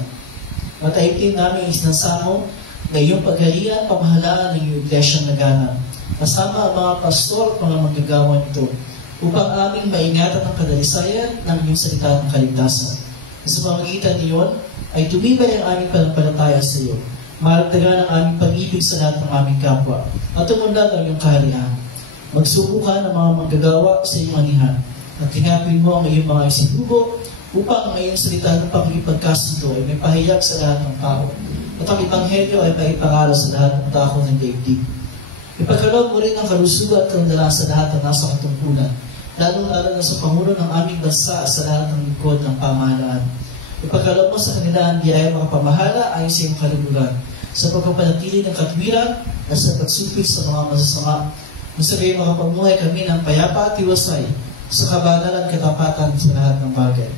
Mataitin namin isinasamo na iyong pagharian, pamahalaan ng iyong iglesia na gana, kasama ang mga pastor at mga manggagawa nito, upang aming maingatan ang kadalisayan ng iyong salita ng kaligtasan. Sa pamagitan niyon, ay tumibay ang aming panampalataya sa iyo, maragdagan ang aming pag-ibig sa lahat ng aming kapwa, at tumunlad ang iyong kaharian. Magsubukan ang mga manggagawa sa iyong anihan, at tinapin mo ang iyong mga isinugo, upang ang iyong salita ng pangipagkasundo ay may pahayag sa lahat ng tao, at ang Ebanghelyo ay maipangaral sa lahat ng tao ng daigdig. Ipagkaloob mo rin ang kalusugan at kaundalan sa lahat ng nasa katungkulan, lalo-lalo na sa Pangulo ng aming bansa sa lahat ng lingkod ng pamahalaan. Ipagkaloob mo sa kanila ang biyaya makapamahala ayon sa iyong kalulugan, sa pagpapanatili ng katwiran at sa pagsupil sa mga masasama. Masabay makapamuhay kami ng payapa at iwasay sa kabanalan at katapatan sa lahat ng bagay.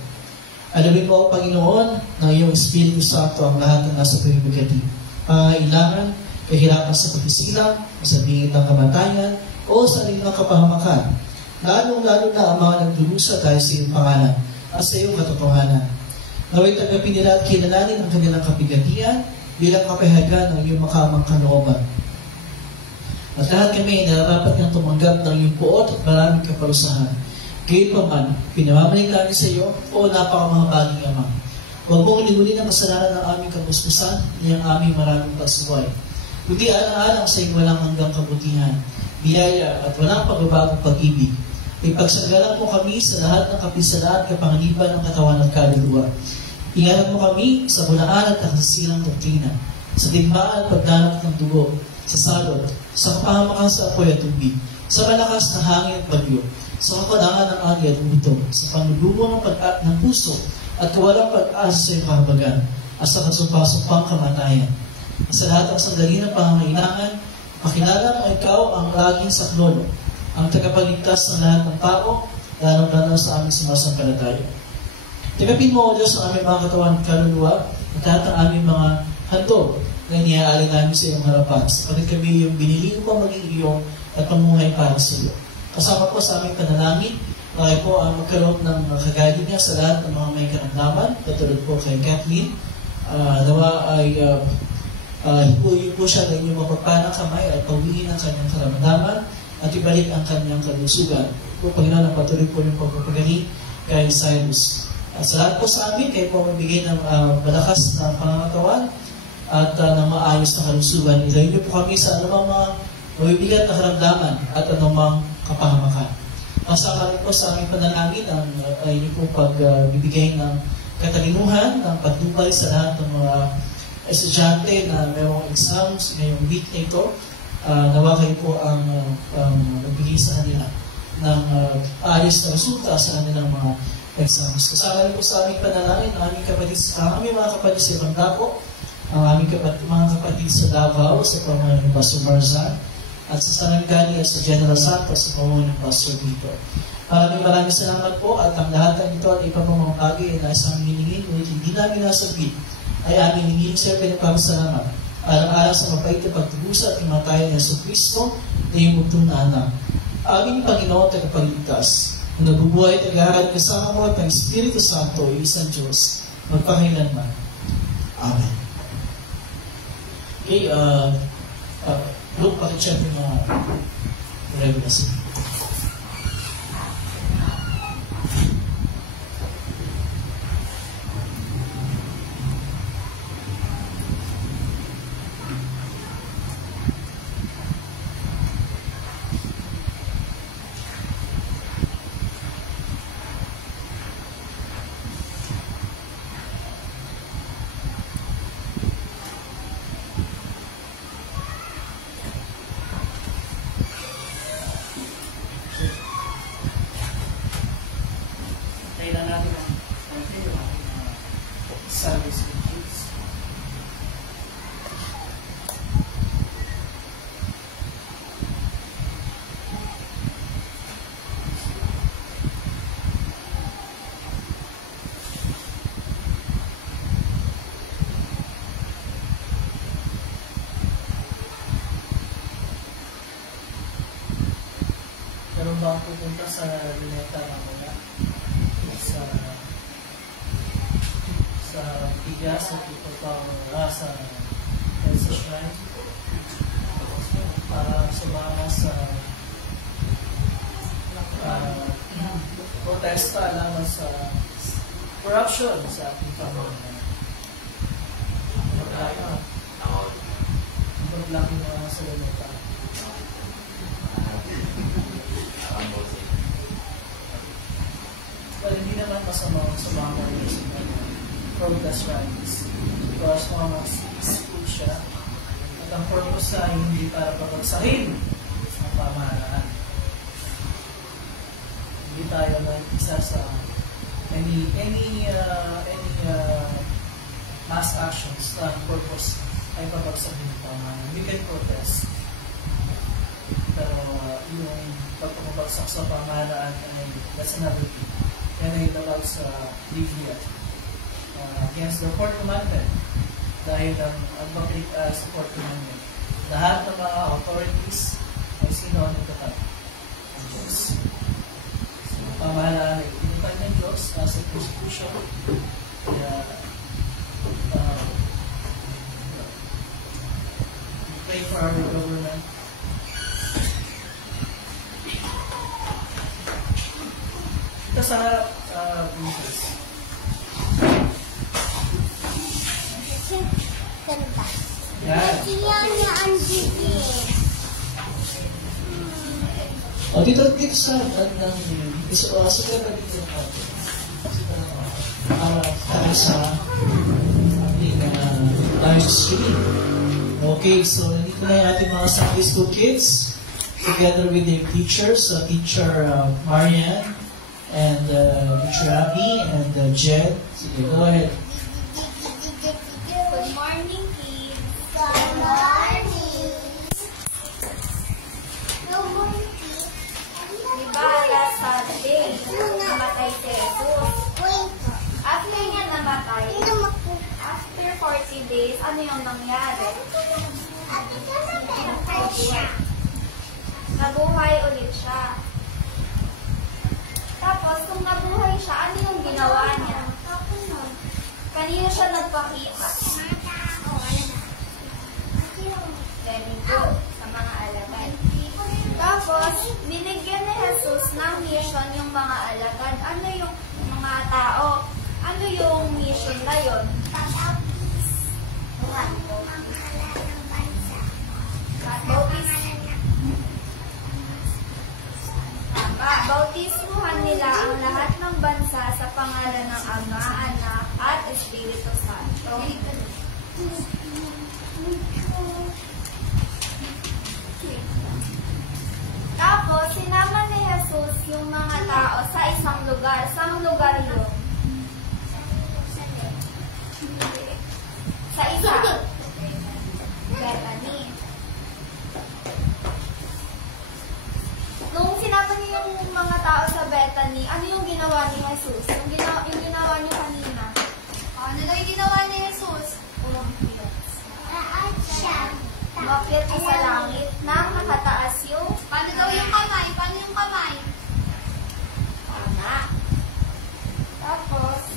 Alamin mo, Panginoon, ng iyong Espiritu Santo ang lahat ng nasa pamimigati, pangailangan, kahirapan sa pagkisilang, sa bingit ng kamatayan, o sa rin ng kapahamakan, lalong-lalo na ang mga nagdurusa dahil sa iyong pangalan at sa iyong katotohanan. Naway tagapin nila at kilalanin ang kanilang kapigatian bilang kapahayagan ng iyong makamang kalooban. At lahat kami ay nararapat ng tumanggap ng iyong puot at maraming kaparusahan. Kayo pa man, pinamamalik namin sa iyo o napakamahabaging Ama. Huwag mong limunin ang kasalanan ng aming kapuspusan niyang aming maraming pagsuway. Kundi alang-alang sa iyong walang hanggang kabutihan, biyaya at walang pagbabagong pag-ibig. Ipagsagalan mo kami sa lahat ng kapisalaan at kapanganiban ng katawan at kaluluwa. Ingatan mo kami sa bunaan at nakasilang doktrina, sa digmaan at pagdanat ng dugo, sa salot, sa kapahamakan sa apoy at tubig, sa malakas na hangin at bagyo, sa kapadangan ng ari at umito, sa panlulumo ng puso at walang pag-asa sa iyong kahabagan, at sa kasumpasumpang kamatayan. At sa lahat ng sandali ng pangangailangan, pakilala mo ikaw ang laging saklolo, ang tagapagligtas ng lahat ng tao, lalong-lalo sa aming sumasampalataya. Tagapin mo, O Diyos, ang aming mga katawan at kaluluwa, at lahat ng aming mga handog na iniaalay namin sa iyong harapan, sapagat kami yung binili upang maging iyong at pamuhay para sa iyo. Kasama po sa aming panalangin, ay po ang magkaroon ng kagalingan sa lahat ng mga may karamdaman, katulad po kay Kathleen, nawa ay hipuin po siya ng inyong mapagpanang kamay at pawingin ang kanyang karamdaman at ibalik ang kanyang kalusugan. Po, Panginoon, ang patuloy po yung pagpapagaling kay Cyrus. At sa lahat po sa amin, kayo po mabigay ng malakas na pangangatawan at ng maayos na kalusugan. Ilayin niyo po kami sa anumang mga mabibigat na karamdaman at anumang kapahamakan. Kasama rin po sa aming panalangin ang inyo po pagbibigay ng katalinuhan, ng pagdubay sa lahat ng mga estudyante na mayroong exams ngayong week na ito. Nawa kayo po ang nagbigay sa kanila ng ayos na resulta sa kanilang mga exams. Kasama rin po sa aming panalangin ang aming mga kapatid sa ibang dako, ang aming mga kapatid sa Davao, sa pamahalaan ni Pastor Marzan, at sa Sarangani at sa General Santos sa pamumuno ng Pastor Victor. Maraming salamat po at ang lahat ng ito at iba pang mga bagay na isang hiningin ngunit hindi namin nasabihin ay aming hingin sa pinagpapasalamat. Araw-araw sa mapait na pagtubusa at imatayan ng Yesu Kristo na iyong bugtong na anak. Aming Panginoon tagapagligtas, na nabubuhay at nag-aaral kasama mo at ang Espiritu Santo, isang Diyos, magpakailanman. Amen. Okay, look, pakicheck yung mga revelation. Service with kids. Meron ba ang pupunta sa Luneta mamaya? Sa bigas at ito pang sa shrine para sumama sa protesta laban sa corruption sa ating pamumuno. Maglaki na sa Luneta. Well, hindi naman masama sumama rin sa protest rallies because peaceful siya at ang purpose ay hindi para pabagsakin ang pamahalaan. Hindi tayo mag-isa sa any mass actions na purpose ay pabagsakin ang pamahalaan. We can protest pero yung pagpapabagsak sa pamahalaan ay that's another thing. Yan ay labag sa Biblia against the fourth commandment dahil ang advocate sa fourth commandment. Lahat ng mga authorities ay sino ang nagtatag? Ang Diyos. So, pamahalaan ay tinutag ng Diyos sa Constitution. Kaya we pray for our government. Ito sa harap business. Yan. O, dito sa bandang sa kaya dito para sa ating live stream. Okay, so nandito na yung ating mga Sunday school kids together with their teachers, Teacher Marian and Teacher Abby and Jed. Sige, go ahead. Good morning, kids. Good morning. Diba, last Sunday, namatay si Jesus. After niya namatay, after 40 days, ano yung nangyari? Nabuhay ulit siya. Tapos, kung nabuhay siya, ano yung ginawa niya? Kanino siya nagpakita? Very good. Sa mga alagad. Tapos, binigyan ni Jesus ng mission yung mga alagad. Ano yung mga tao? Ano yung mission na yun? Bautismuhan nila ang lahat ng bansa sa pangalan ng Ama, Anak, at Espiritu Santo. Tapos, sinama ni Jesus yung mga tao sa isang lugar. Saan lugar yun? Sa isa. Bethany. umakyat ka sa langit nang nakataas yung... Paano daw yung kamay? Paano yung kamay? Tama. Tapos,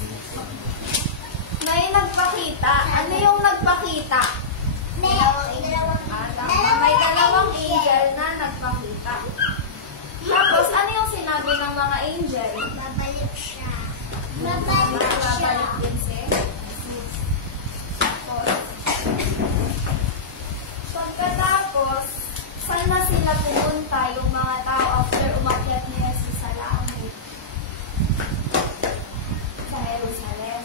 may nagpakita. Ano yung nagpakita? May dalawang angel na nagpakita. Tapos, ano yung sinabi ng mga angel? Babalik siya. Babalik din si Jesus. Pagkatapos, saan na sila pumunta yung mga tao after umakyat ni Jesus sa langit? Sa Jerusalem.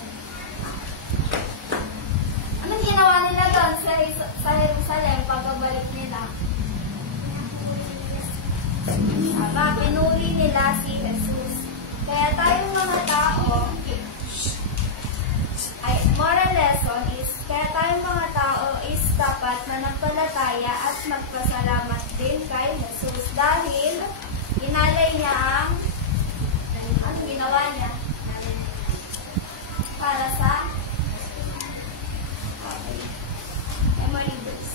Anong ginawa nila doon sa Jerusalem pagbabalik nila? Pinuri nila si Jesus. Kaya tayong mga tao, moral lesson is, kaya tayong mga tao is dapat manampalataya at magpasalamat din kay Jesus dahil inalay niya ang ginawa niya para sa memory books.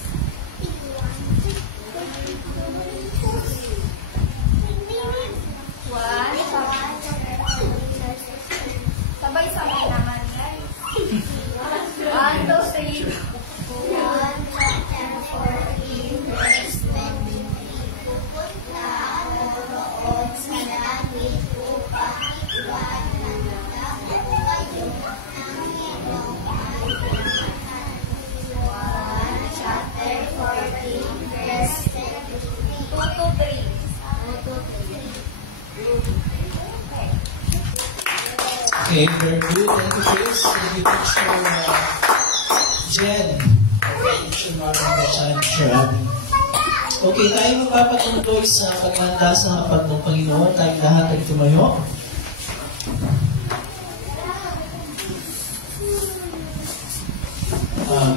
Sabay-sabay naman, guys. 1, 2, 3. 1 chapter 14, verse 23. Pupunta ako roon sa langit upang iwanan ako kayo ng iyong kalimutan. 1 chapter 14, verse 23. 2 to 3. 2 to 3. Okay, very good. Thank you, Chris. Thank you, Teacher Jen. Teacher Martin, Teacher Abby. Okay, tayo magpapatuloy sa paghanda sa hapag ng Panginoon. Tayo lahat ay tumayo.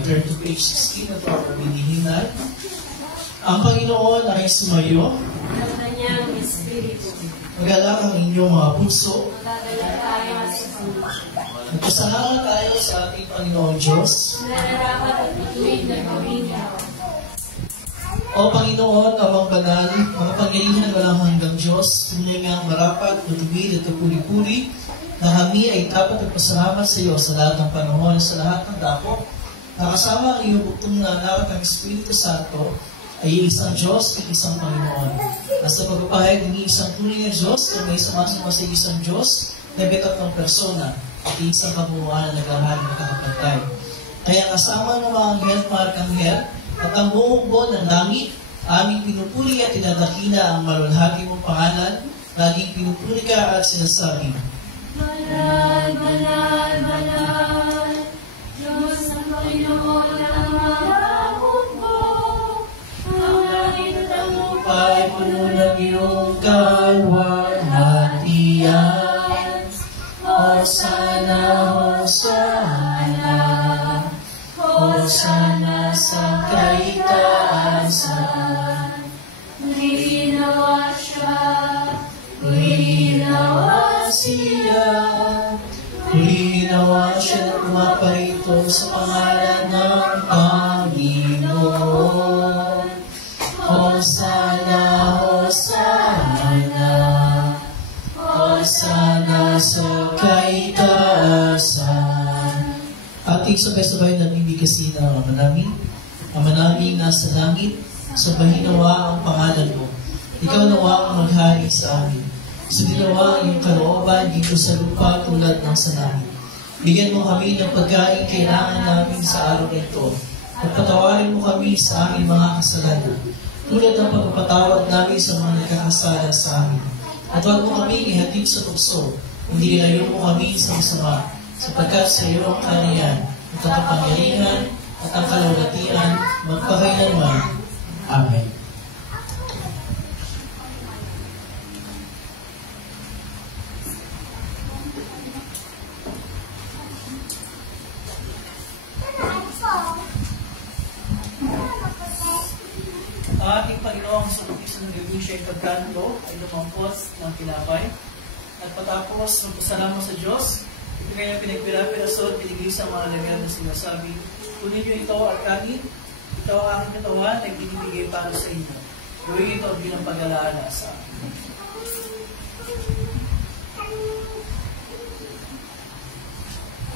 Turn to page 16 of our binihinan. Ang Panginoon ay sumayo. Ang kanyang espiritu. Magalak ang inyong mga puso. Magdadala tayo sa puso. Nagpasalamat tayo sa ating Panginoon Diyos. Nararapat at matuwid na gawin niya. O Panginoon, amang banal, makapangyarihan walang hanggang Diyos, tunay ngang marapat, matuwid at puri-puri, na kami ay dapat magpasalamat sa iyo sa lahat ng panahon, sa lahat ng dako. Nakasama ang iyong bugtong na anak at ang Espiritu Santo, ay isang Diyos at isang Panginoon. At sa pagpapahayag ng isang tunay na Diyos na may sumasama sa isang Diyos na bitat ng persona at isang kabuuan na naghahal ng kakapantay. Kaya kasama ng mga anghel at mga arkanghel at ang buong buo ng langit, aming pinupuri at tinadakila ang malulhati mong pangalan, laging pinupuri ka at sinasabi, Banal, banal, banal, Diyos ang Panginoon ng mga mundo. Ang langit at ang lupa ay puno ng iyong kalwalhatian. Hosana, Hosana, Hosana sa kaitaasan. ginawa siya, Ginawa siya, ginawa siya na pumaparito sa pangalan ng Panginoon. Hosana, Hosana, Hosana sa kaitaasan. Ating sabay-sabay na bibigkasin ang Ama namin. Ama namin nasa langit, sambahin nawa ang pangalan mo. Ikaw nawa ang maghari sa amin. Sundinawa ang iyong kalooban dito sa lupa tulad ng sa langit. Bigyan mo kami ng pagkain kailangan namin sa araw na ito. At patawarin mo kami sa aming mga kasalanan, tulad ng pagpapatawad namin sa mga nagkakasala sa amin. At huwag mo kami ihatid sa tukso, hindi nilayo mo kami sa masama, sapagkat sa iyo ang kaniyan, at ang kapangyarihan, at ang kalawatian, magpakailanman. Amen. Ang ating Panginoong sa pagkisa ng gawin siya ay pagkanto ay lumangkos ng tinapay. At patapos, magpasalamat sa Diyos, ito kanyang pinagpirapirasol, pinigay sa mga lagan na sinasabi, kunin niyo ito at kanin, Ito ang aking katawan na binibigay para sa inyo. Gawin ito bilang pag-alaala sa akin.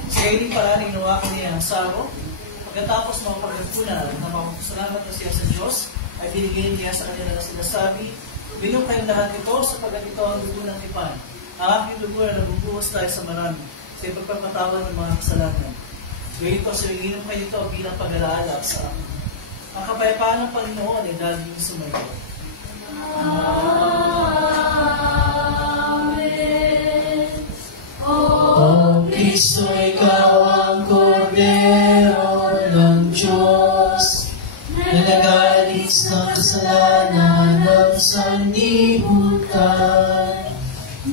Sa iling paraan, inuwakan niya ang saro. Pagkatapos mga pagkakunan na makapasalamat na siya sa Diyos, ay binigay niya sa kanila na sinasabi, "Binom kayong lahat ito sapagkat ito ang dugo ng tipan. Ang aking dugo na nabubuhos tayo sa marami sa ipagpapatawad ng mga kasalanan. Gawin ito, inom kayo ito bilang pag-alaala sa akin." Ang kapayapaan ng Panginoon ay laging sumayo. Amen. O Kristo, ikaw ang Kordero ng Diyos, na nag-aalis ng kasalanan ng sanlibutan.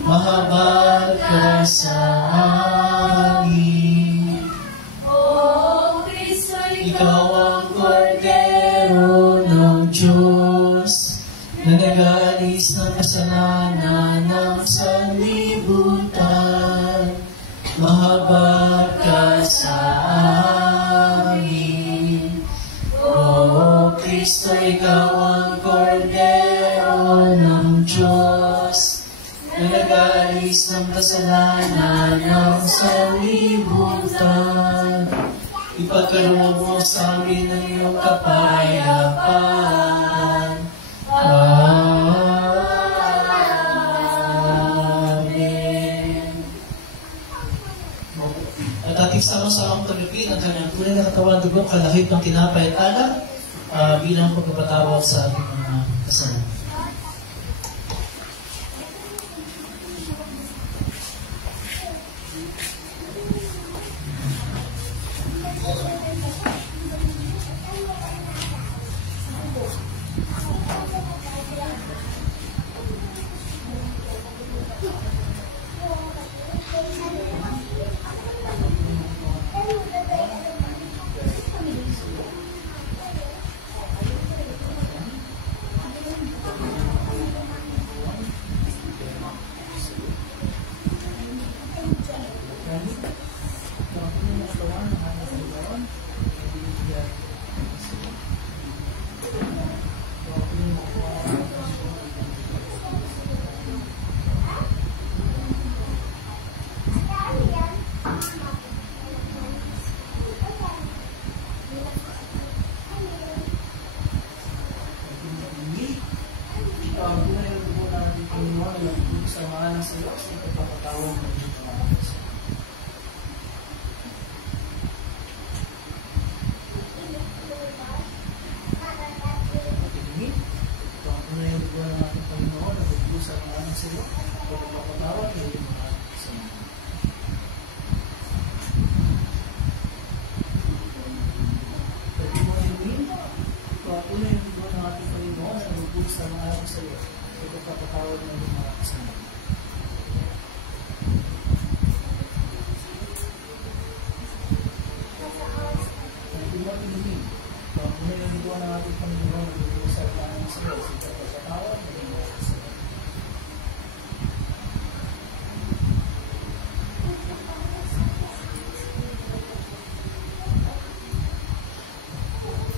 Mahabag ka sa amin. O Kristo, Ikaw ang Kordero ng Diyos, na nag-aalis ng kasalanan ng sanlibutan. Mahabag ka sa amin. O Kristo, ikaw ang Kordero ng Diyos, na nag-aalis ng kasalanan ng sanlibutan. Ipagkaloob mo sa amin ang iyong kapayapaan. Amen. At ating sama-samang tanggapin ang kanyang tunay na katawan, dugo, kalahip ng tinapay at alak bilang pagpapatawad sa ating mga kasalanan.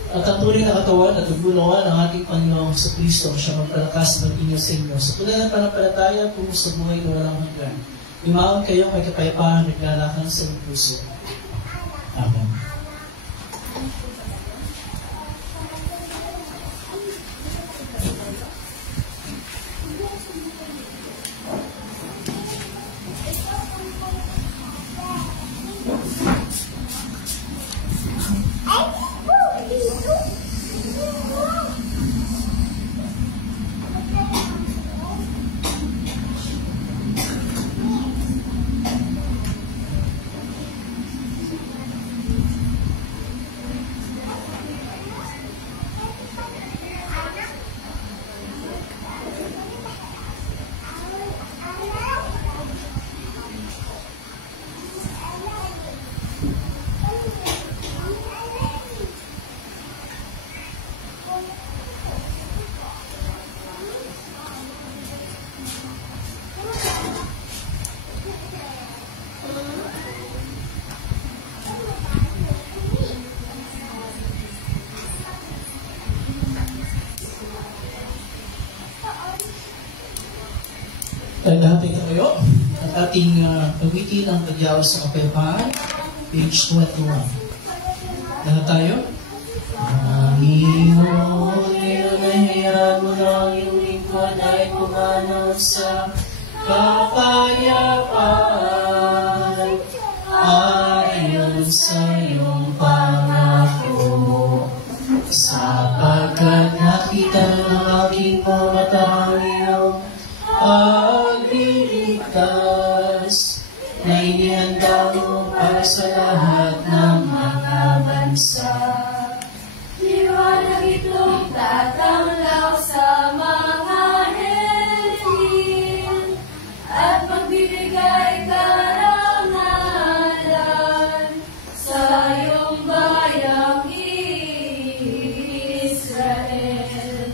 At ang tunay na katawan at dugunawan ng ating Panginoong sa Kristo siya magpalakas mag-inyo sa inyo. Sa tunay na panampalataya po sa buhay na walang hanggan. Imaon kayo may kapayapaan naglalakan sa iyong puso. Amen. Lahat ay kayo. At ating pagwiti ng pagyawas sa kapayapaan, page 21. Lahat tayo? Panginoon, nilalayan mo ng iyong lingkod ay pumanap sa kapayapaan ayon sa iyong pangako. Sapagkat nakita ng aking mga mata ang iyong pagliligtas na inihanda mo para sa lahat ng mga bansa. Liwanag itong tatanglaw sa mga hentil at magbibigay karangalan sa iyong bayang Israel.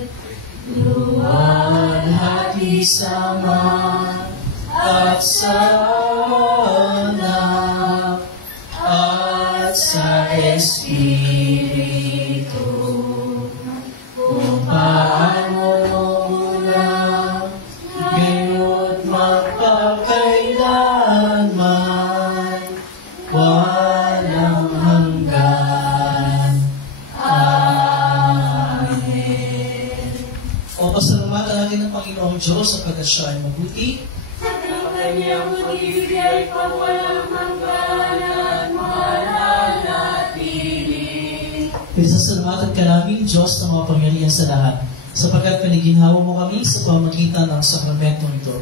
Luwalhati sama at sa anak at sa Espiritu, kung paano muna ngayon magpakailanman walang hanggan. Amen. O pasalamatan natin ng Panginoong Diyos sapagkat siya ay mabuti. Ang kanyang pag-ibig ay pawalang hanggan at mananatili. Pinasasalamatan ka namin, Diyos ng mga pangyarihan sa lahat, sapagkat paniginhawa mo kami sa pamagitan ng sakramentong ito.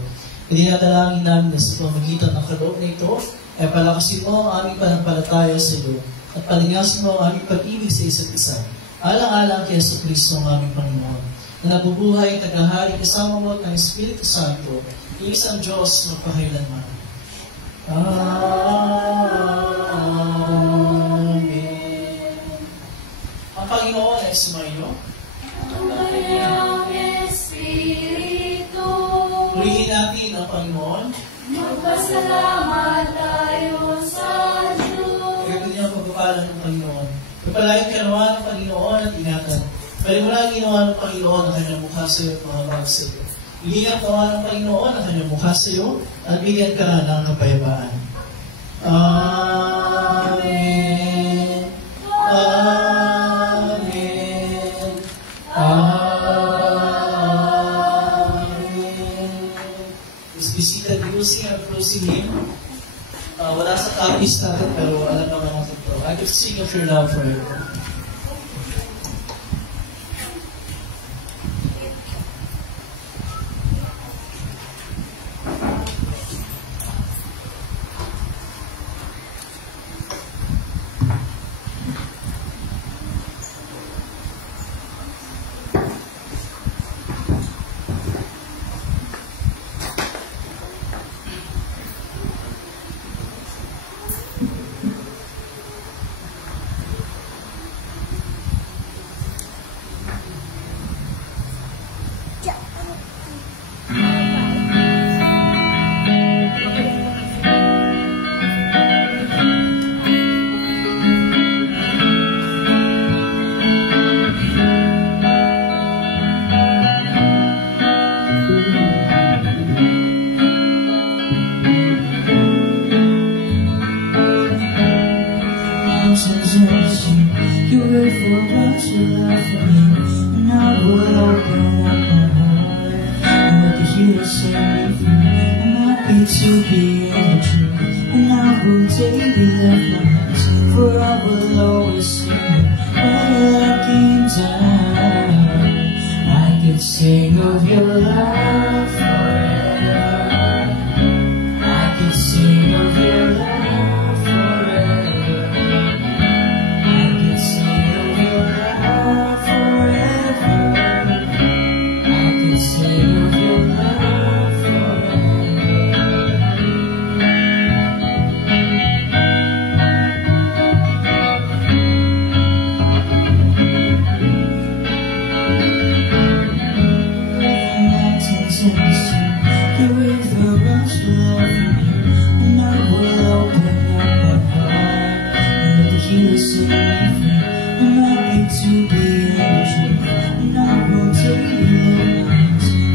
Idinadalangin namin na sa pamagitan ng kaloob na ito, ay palakasin mo ang aming panampalataya sa iyo, at palingasin mo ang aming pag-ibig sa isa't isa. Alang-alang kay Jesucristo ang aming Panginoon, na nabubuhay, tagahari, kasama mo ng Espiritu Santo, isang Diyos magpakailanman. Amen. Ang Panginoon ay sumayo. Ang kanyang Espiritu. Purihin natin ang Panginoon. Magpasalamat tayo sa Diyos. Pagkat niya ang pagpapalan ng Panginoon. Pagpalayan ka naman ng Panginoon at ingatan. Palimulan ginawa ng Panginoon ang kanyang mukha sa iyo at mahabag sa iyo. Ilingat naman ng Panginoon ang kanyang mukha sa iyo at bigyan ka na ng kapayapaan. Amen. Amen. Amen. Let's be seated using our closing hymn. Wala sa copies natin pero alam naman natin ito. I could sing of your love forever.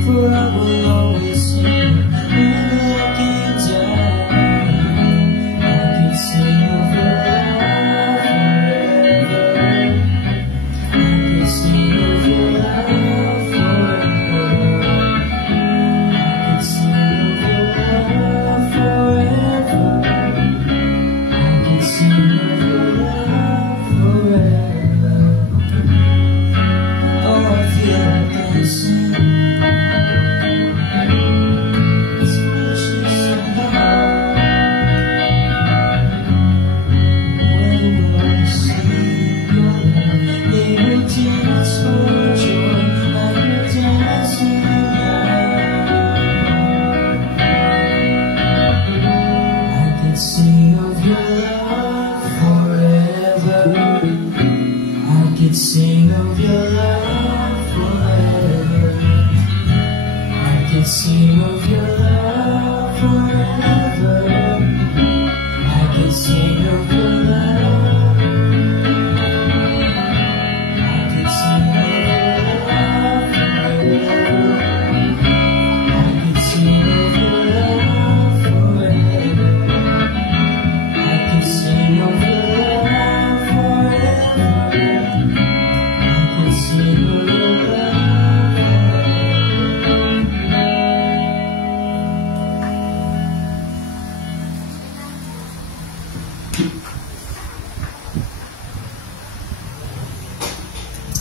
For I will always sing sing of your love forever. I can sing of your love forever. I can sing of your love. I can sing of your love forever. I can sing of your love forever. I can sing of your love forever. I can sing of your love forever.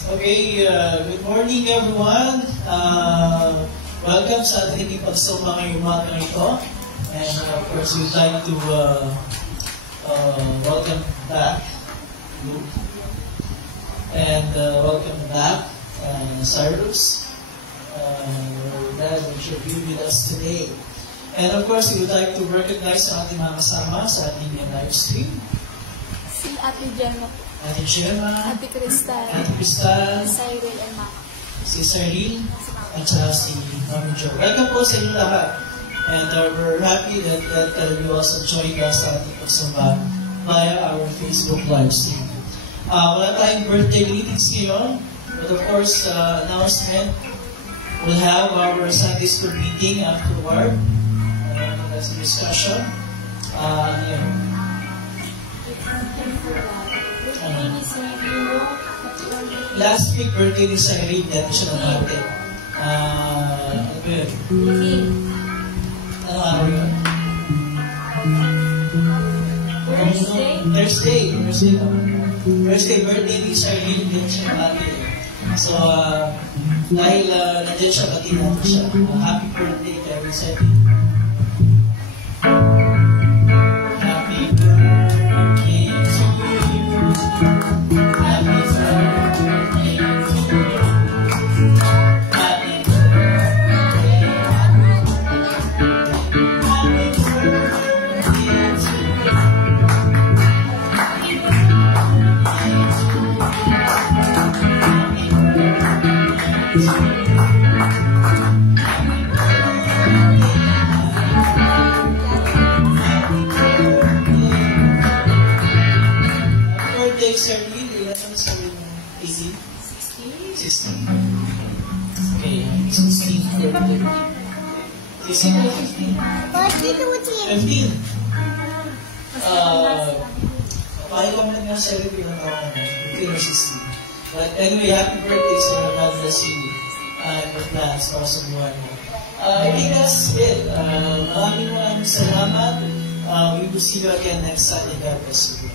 Okay, good morning everyone. Welcome sa ating pagsama ngayong umaga ito. And of course, we'd like to welcome back Luke. And welcome back Cyrus. We're glad that you're here with us today. And of course, we would like to recognize ang ating mga kasama sa ating live stream. Si Ate Gemma, Ate Gemma, Ate Cristal, Ate Cristal, si Cyril and Mama. si Cyril, at saka si Mami Jo. Welcome po sa inyo lahat. And we're happy that you also joined us sa ating pagsamba via our Facebook live stream. Wala tayong birthday greetings ngayon, but of course, announcement, we'll have our Sunday school meeting afterward. That's a discussion. Last week, birthday ni Cyril, dati siya natin. Ano yun? Ano araw yun? Thursday, birthday ni Cyril, dati siya natin. So, dahil nandiyan siya, pati natin siya. Happy birthday, Kevin Cyril. Happy birthday to you. Happy birthday to you. Happy birthday. Happy birthday to you. Happy birthday to you. Happy birthday to you. Cyril, ilan ang sabi mo? 18? 16. Okay, 16 birthday. 16 or 15? 15. Pakilang lang nga Cyril ilang taon na. 15 or 16. But anyway, happy birthday sir. God bless you. And your plans para sa buhay mo. I think that's it. Maraming salamat. We will see you again next Sunday. God bless you.